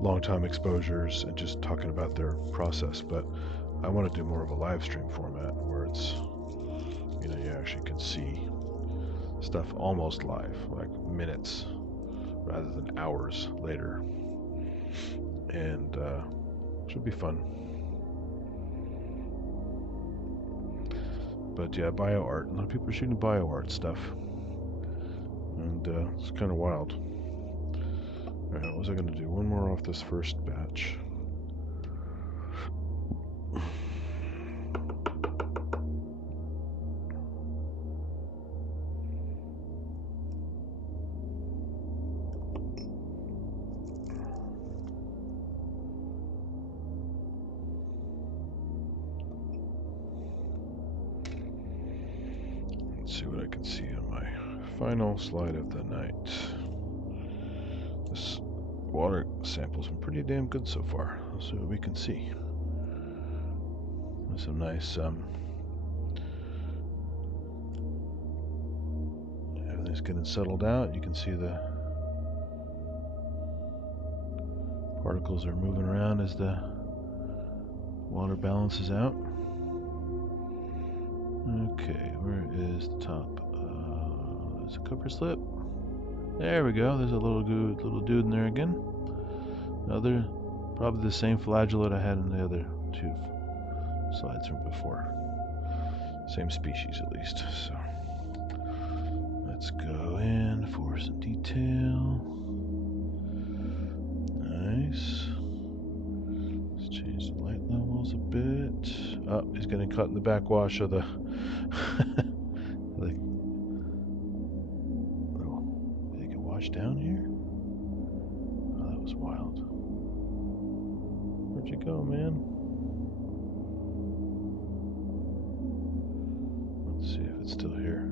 long time exposures and just talking about their process. But I want to do more of a live stream format where it's, you actually can see stuff almost live, like minutes rather than hours later. And should be fun. But yeah, bio art. A lot of people are shooting bio art stuff, and it's kind of wild. All right, what was I going to do? One more off this first batch. see what I can see on my final slide of the night. This water sample's been pretty damn good so far. Let's see what we can see. There's some nice, everything's getting settled out. You can see the particles are moving around as the water balances out. Okay, where is the top? There's a cover slip. There we go. There's a little dude in there again. Another, probably the same flagellate I had in the other two slides from before. Same species at least. So let's go in for some detail. Nice. Let's change the light levels a bit. Oh, he's getting caught in the backwash of the like, oh, did he get washed down here? Oh, that was wild. Where'd you go, man? Let's see if it's still here.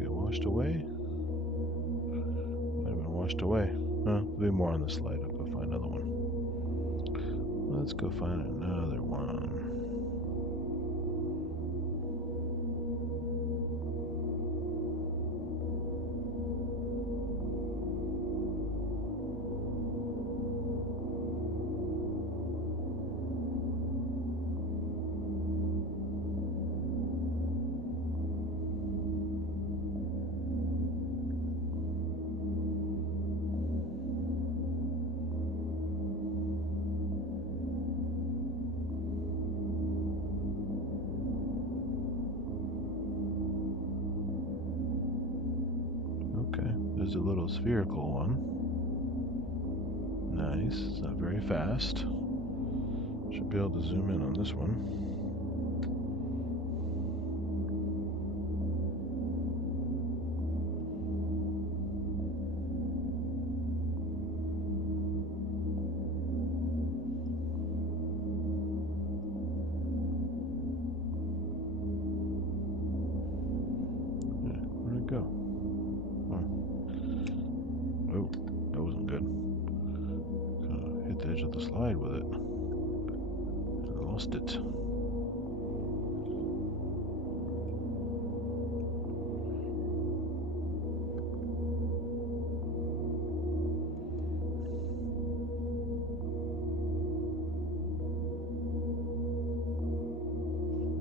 Get washed away? Might have been washed away. There'll be more on the slide. I'll go find another one. Let's go find another one. There's a little spherical one. Nice. It's not very fast. Should be able to zoom in on this one. Yeah, where'd it go? Oh, that wasn't good. Hit the edge of the slide with it. I lost it.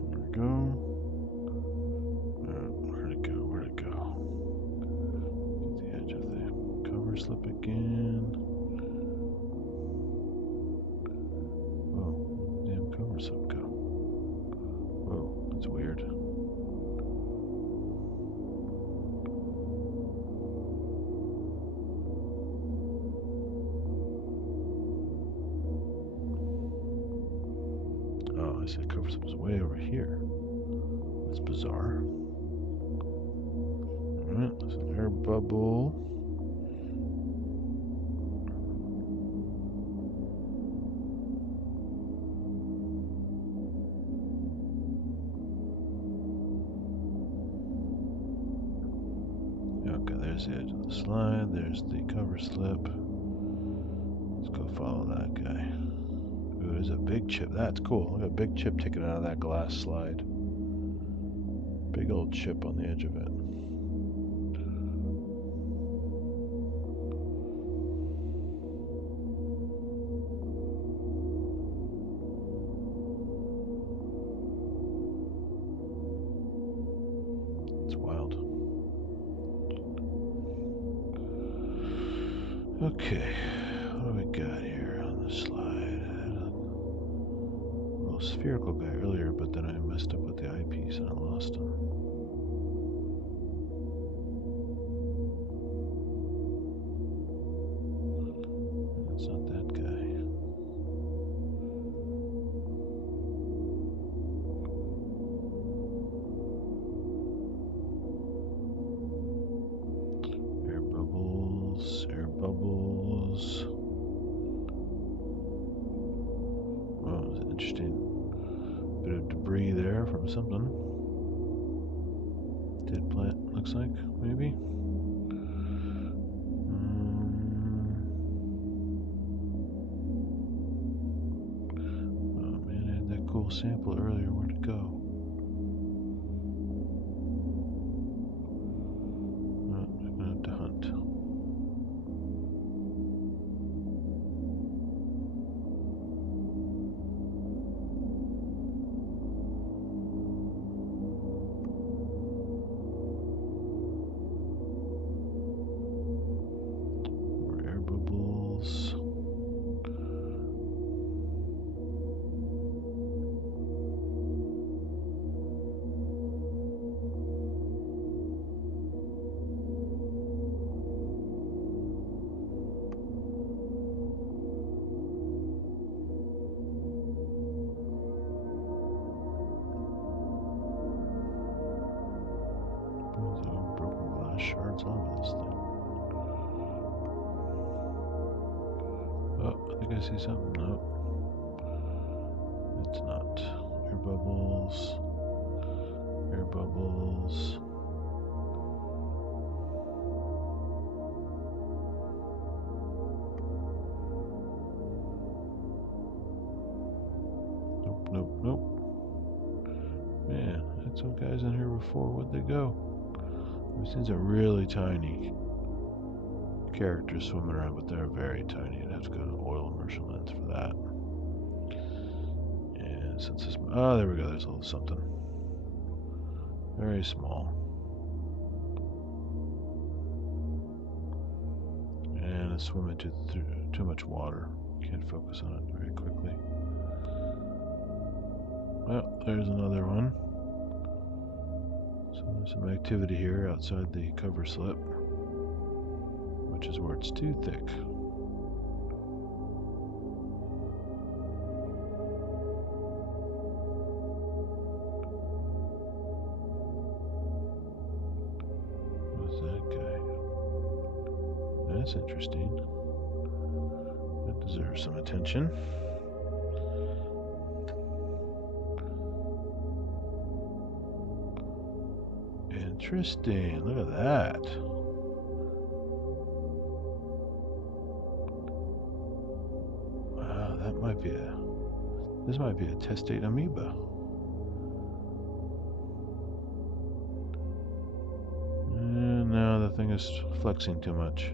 There we go. Where'd it go? Where'd it go? Get the edge of the cover slip again. Whoa, damn cover slip go. Whoa, that's weird. Oh, I see the cover slip is way over here. That's bizarre. Alright, there's an air bubble. Okay, there's the edge of the slide, there's the cover slip. Let's go follow that guy. Ooh, there's a big chip. That's cool. Look at a big chip taken out of that glass slide. Big old chip on the edge of it. It's wild. Okay, what do we got here on the slide? I had a little spherical guy earlier, but then I messed up with the eyepiece and I lost him. That's not that guy. Air bubbles, air bubbles. Dead plant, looks like, maybe. Oh man, I had that cool sample earlier. Where'd it go? Oh, I'm gonna have to hunt. Shards onto this thing. Oh, I think I see something. Nope. It's not. Air bubbles. Air bubbles. Nope, nope, nope. Man, I had some guys in here before. Where'd they go? These things are really tiny characters swimming around, but they're very tiny. You'd have to go to an oil immersion lens for that. And since this, oh, there we go. There's a little something. Very small. And it's swimming through too much water. Can't focus on it very quickly. Well, there's another one. So there's some activity here outside the cover slip, which is where it's too thick. What's that guy? That's interesting. That deserves some attention. Interesting. Look at that. Wow, that might be a. This might be a testate amoeba. No, the thing is flexing too much.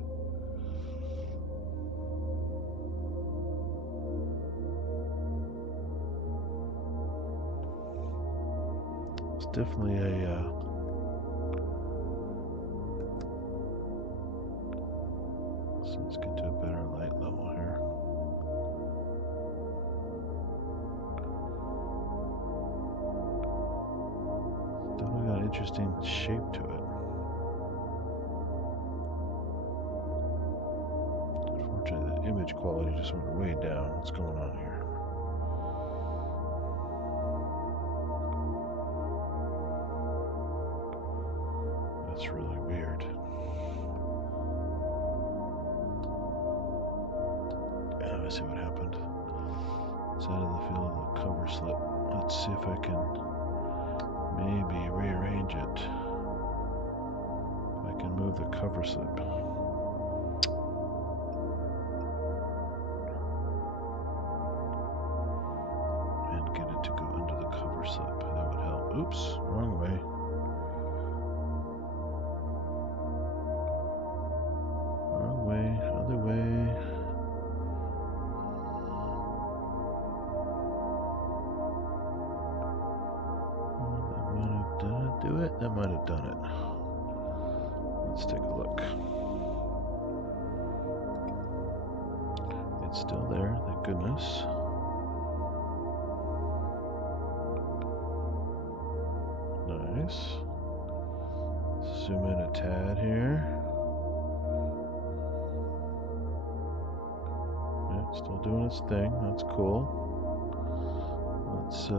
It's definitely a. Let's get to a better light level here. Definitely got an interesting shape to it. Unfortunately, the image quality just went way down. What's going on here? That's really weird. See what happened. Inside of the field of the cover slip. Let's see if I can maybe rearrange it. If I can move the cover slip. And get it to go under the cover slip. That would help. Oops, wrong way. Wrong way, other way. Do it? That might have done it. Let's take a look. It's still there, thank goodness. Nice. Zoom in a tad here. Yeah, it's still doing its thing. That's cool. Let's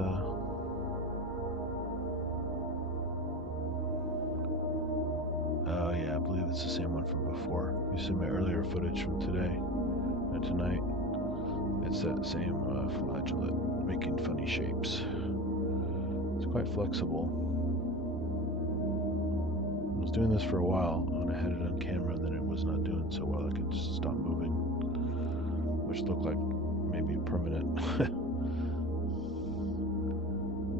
oh yeah, I believe it's the same one from before. You see my earlier footage from today and tonight. It's that same flagellate making funny shapes. It's quite flexible. was doing this for a while when I had it on camera, and then it was not doing so well. I could just stop moving, which looked like maybe permanent.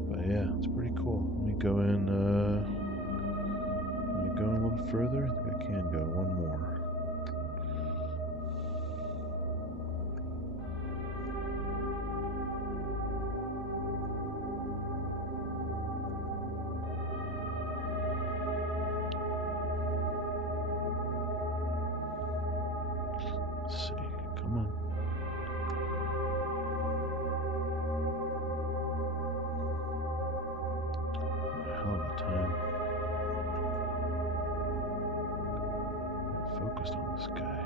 But yeah, it's pretty cool. Let me go in. Let me go in a little further. I think I can go one more. Let's see. Come on. Hell of a time. I'm focused on this guy.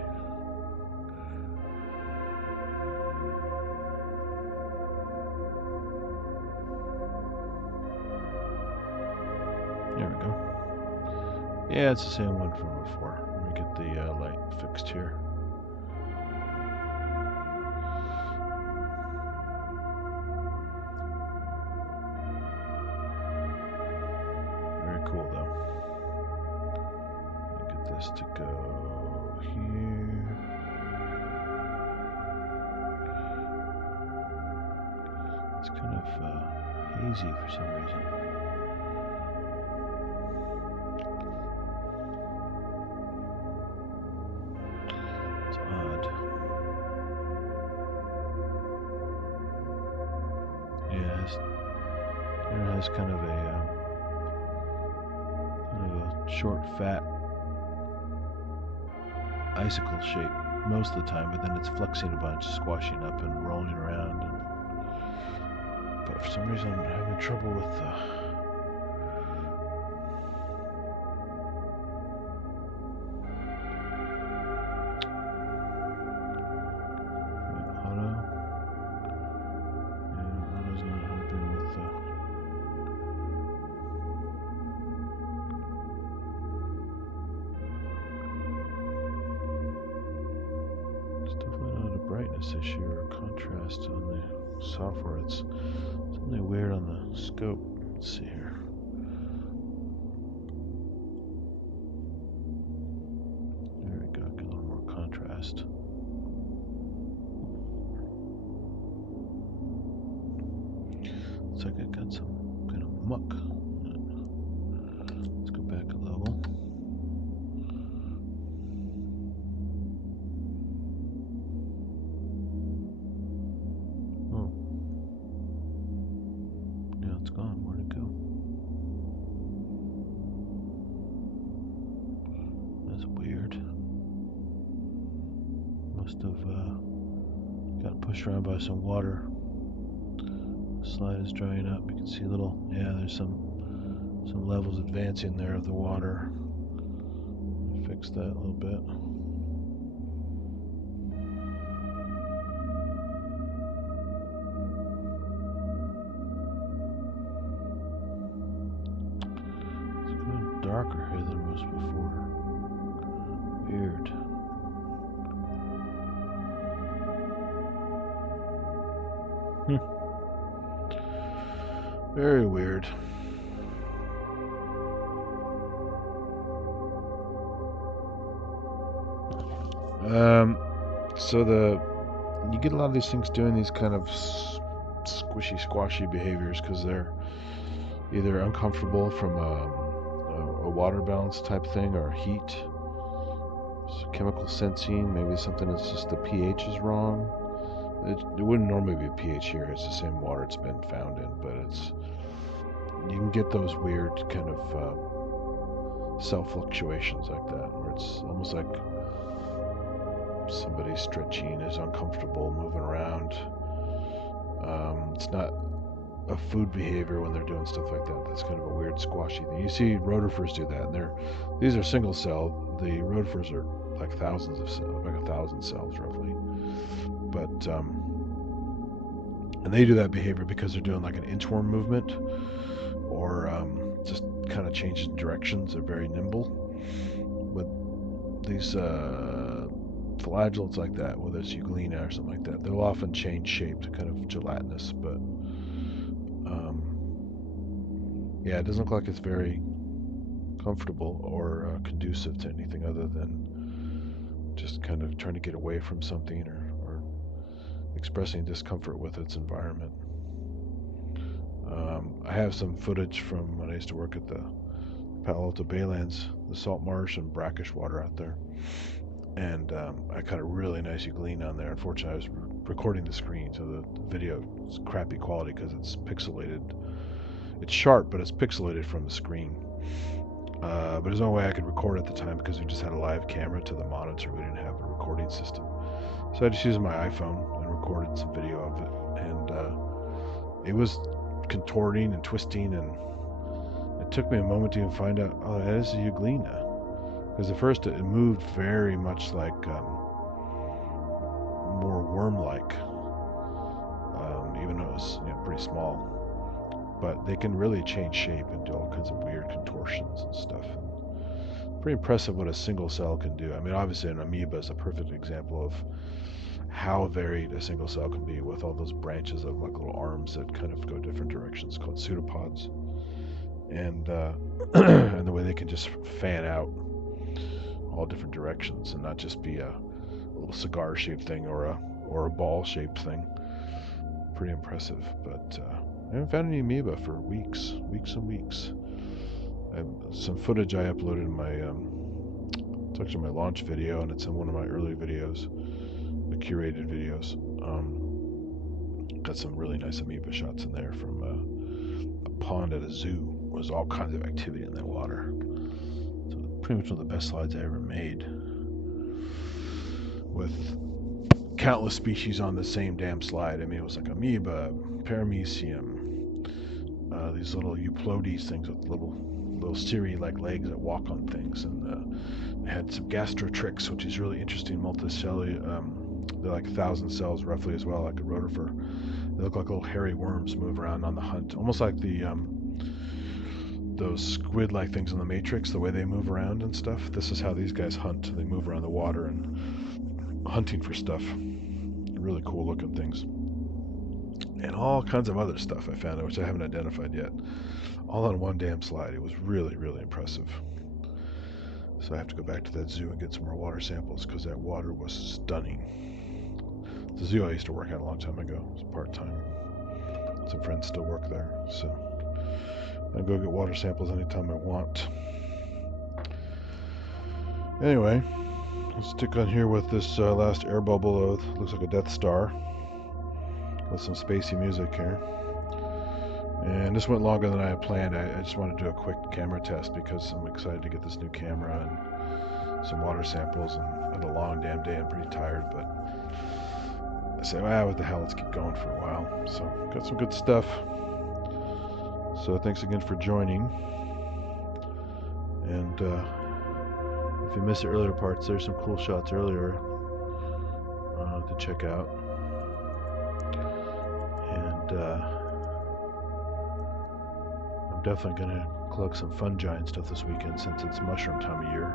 There we go. Yeah, it's the same one from before. Let me get the light fixed here. Very cool though. Let me get this to go here. It's kind of hazy for some reason. It's odd. Yeah, it has kind of a short, fat icicle shape most of the time, but then it's flexing a bunch, squashing up and rolling around. But for some reason, I'm having trouble with auto. Yeah, auto's not helping with it's definitely not a brightness issue or contrast on the software. It's something weird on the scope. Let's see here. There we go. Get a little more contrast. Looks like I got some kind of muck. Let's go back a level. Oh. Now it's gone. Where'd it go? That's weird. Must have got pushed around by some water. The slide is drying up. You can see little, yeah, there's some levels advancing there of the water. Fix that a little bit. Darker here than it was before. Weird. Very weird. So you get a lot of these things doing these kind of squishy, squashy behaviors because they're either uncomfortable from a water balance type thing or heat, so chemical sensing, maybe something that's just the pH is wrong. It wouldn't normally be a pH here, it's the same water it's been found in, but you can get those weird kind of cell fluctuations like that, where it's almost like somebody stretching is uncomfortable moving around. It's not a food behavior when they're doing stuff like that. That's kind of a weird squashy thing. You see rotifers do that, and these are single cell. The rotifers are like thousands of cells, like 1,000 cells roughly. But and they do that behavior because they're doing like an inchworm movement, or just kind of changing directions. They're very nimble. With these flagellates like that, whether it's euglena or something like that, they'll often change shape to kind of gelatinous, but yeah, it doesn't look like it's very comfortable or conducive to anything other than just kind of trying to get away from something or expressing discomfort with its environment. I have some footage from when I used to work at the Palo Alto Baylands, the salt marsh and brackish water out there. And I caught a really nice euglena on there. Unfortunately, I was recording the screen, so the video is crappy quality because it's pixelated. It's sharp, but it's pixelated from the screen. But there's no way I could record at the time because we just had a live camera to the monitor. We didn't have a recording system. So I just used my iPhone and recorded some video of it. And it was contorting and twisting, and it took me a moment to even find out, oh, that is a euglena. Because at first it moved very much like more worm-like, even though it was pretty small. But they can really change shape and do all kinds of weird contortions and stuff. Pretty impressive what a single cell can do. I mean, obviously an amoeba is a perfect example of how varied a single cell can be, with all those branches of like little arms that kind of go different directions, called pseudopods, and and the way they can just fan out all different directions and not just be a little cigar-shaped thing or a ball-shaped thing. Pretty impressive, but I haven't found any amoeba for weeks and weeks. I have some footage I uploaded in my it's actually my launch video, and it's in one of my early videos, the curated videos. Got some really nice amoeba shots in there from a pond at a zoo. Was all kinds of activity in that water. So pretty much one of the best slides I ever made, with countless species on the same damn slide. I mean, it was like amoeba, paramecium, these little euplodes things with little Siri-like legs that walk on things, and they had some gastrotrix, which is really interesting, multicellular. They're like 1,000 cells roughly as well, like a rotifer. They look like little hairy worms move around on the hunt, almost like the those squid-like things in the Matrix, the way they move around and stuff. This is how these guys hunt. They move around the water and hunting for stuff. Really cool looking things. And all kinds of other stuff I found, which I haven't identified yet. All on one damn slide. It was really, really impressive. So I have to go back to that zoo and get some more water samples, because that water was stunning. It's a zoo I used to work at a long time ago. It was part-time. Some friends still work there, so I go get water samples anytime I want. Anyway, let's stick on here with this last air bubble of, looks like a Death Star, with some spacey music here. And this went longer than I had planned. I just wanted to do a quick camera test because I'm excited to get this new camera and some water samples, and had a long damn day. I'm pretty tired, but I say, well, what the hell, let's keep going for a while. So, got some good stuff. So thanks again for joining. And if you missed the earlier parts, there's some cool shots earlier to check out. And I'm definitely going to collect some fungi and stuff this weekend, since it's mushroom time of year,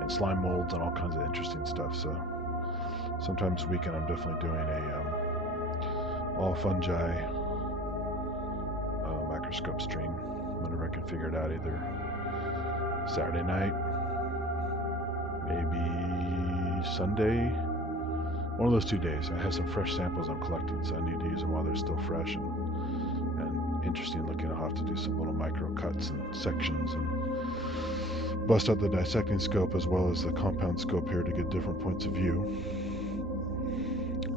and slime molds and all kinds of interesting stuff. So sometime this weekend I'm definitely doing a all fungi microscope stream, whenever I can figure it out, either Saturday night, maybe Sunday, one of those 2 days. I have some fresh samples I'm collecting, so I need to use them while they're still fresh and interesting looking. I'll have to do some little micro cuts and sections and bust out the dissecting scope as well as the compound scope here to get different points of view.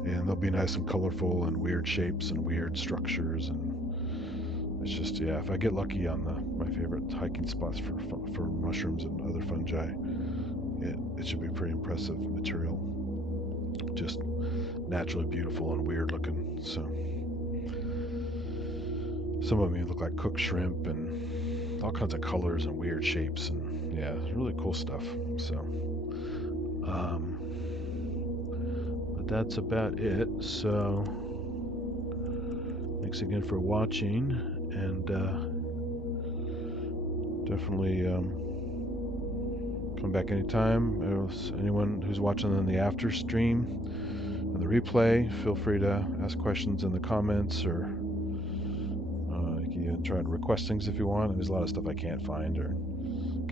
And they'll be nice and colorful and weird shapes and weird structures, and it's just, yeah, if I get lucky on my favorite hiking spots for mushrooms and other fungi, it should be pretty impressive material. Just naturally beautiful and weird looking. So some of them look like cooked shrimp and all kinds of colors and weird shapes, and yeah, really cool stuff. So but that's about it. So thanks again for watching, and definitely come back anytime. Anyone who's watching in the after stream and the replay, feel free to ask questions in the comments, or you can try and request things if you want. There's a lot of stuff I can't find or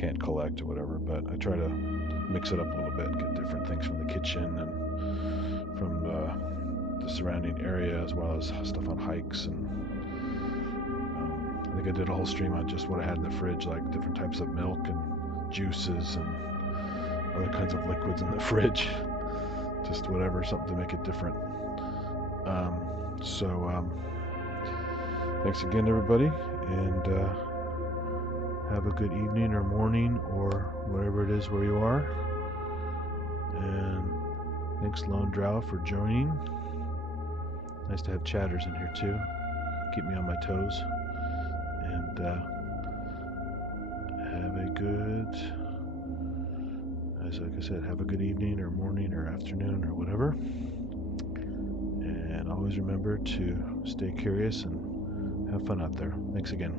can't collect or whatever, but I try to mix it up a little bit, get different things from the kitchen and from the surrounding area, as well as stuff on hikes. And I think I did a whole stream on just what I had in the fridge, like different types of milk and juices and other kinds of liquids in the fridge, just whatever, something to make it different. Thanks again, everybody, and have a good evening or morning or whatever it is where you are. And thanks, Lone Drow, for joining. Nice to have chatters in here too. Keep me on my toes. And have a good, like I said, have a good evening or morning or afternoon or whatever. And always remember to stay curious and have fun out there. Thanks again.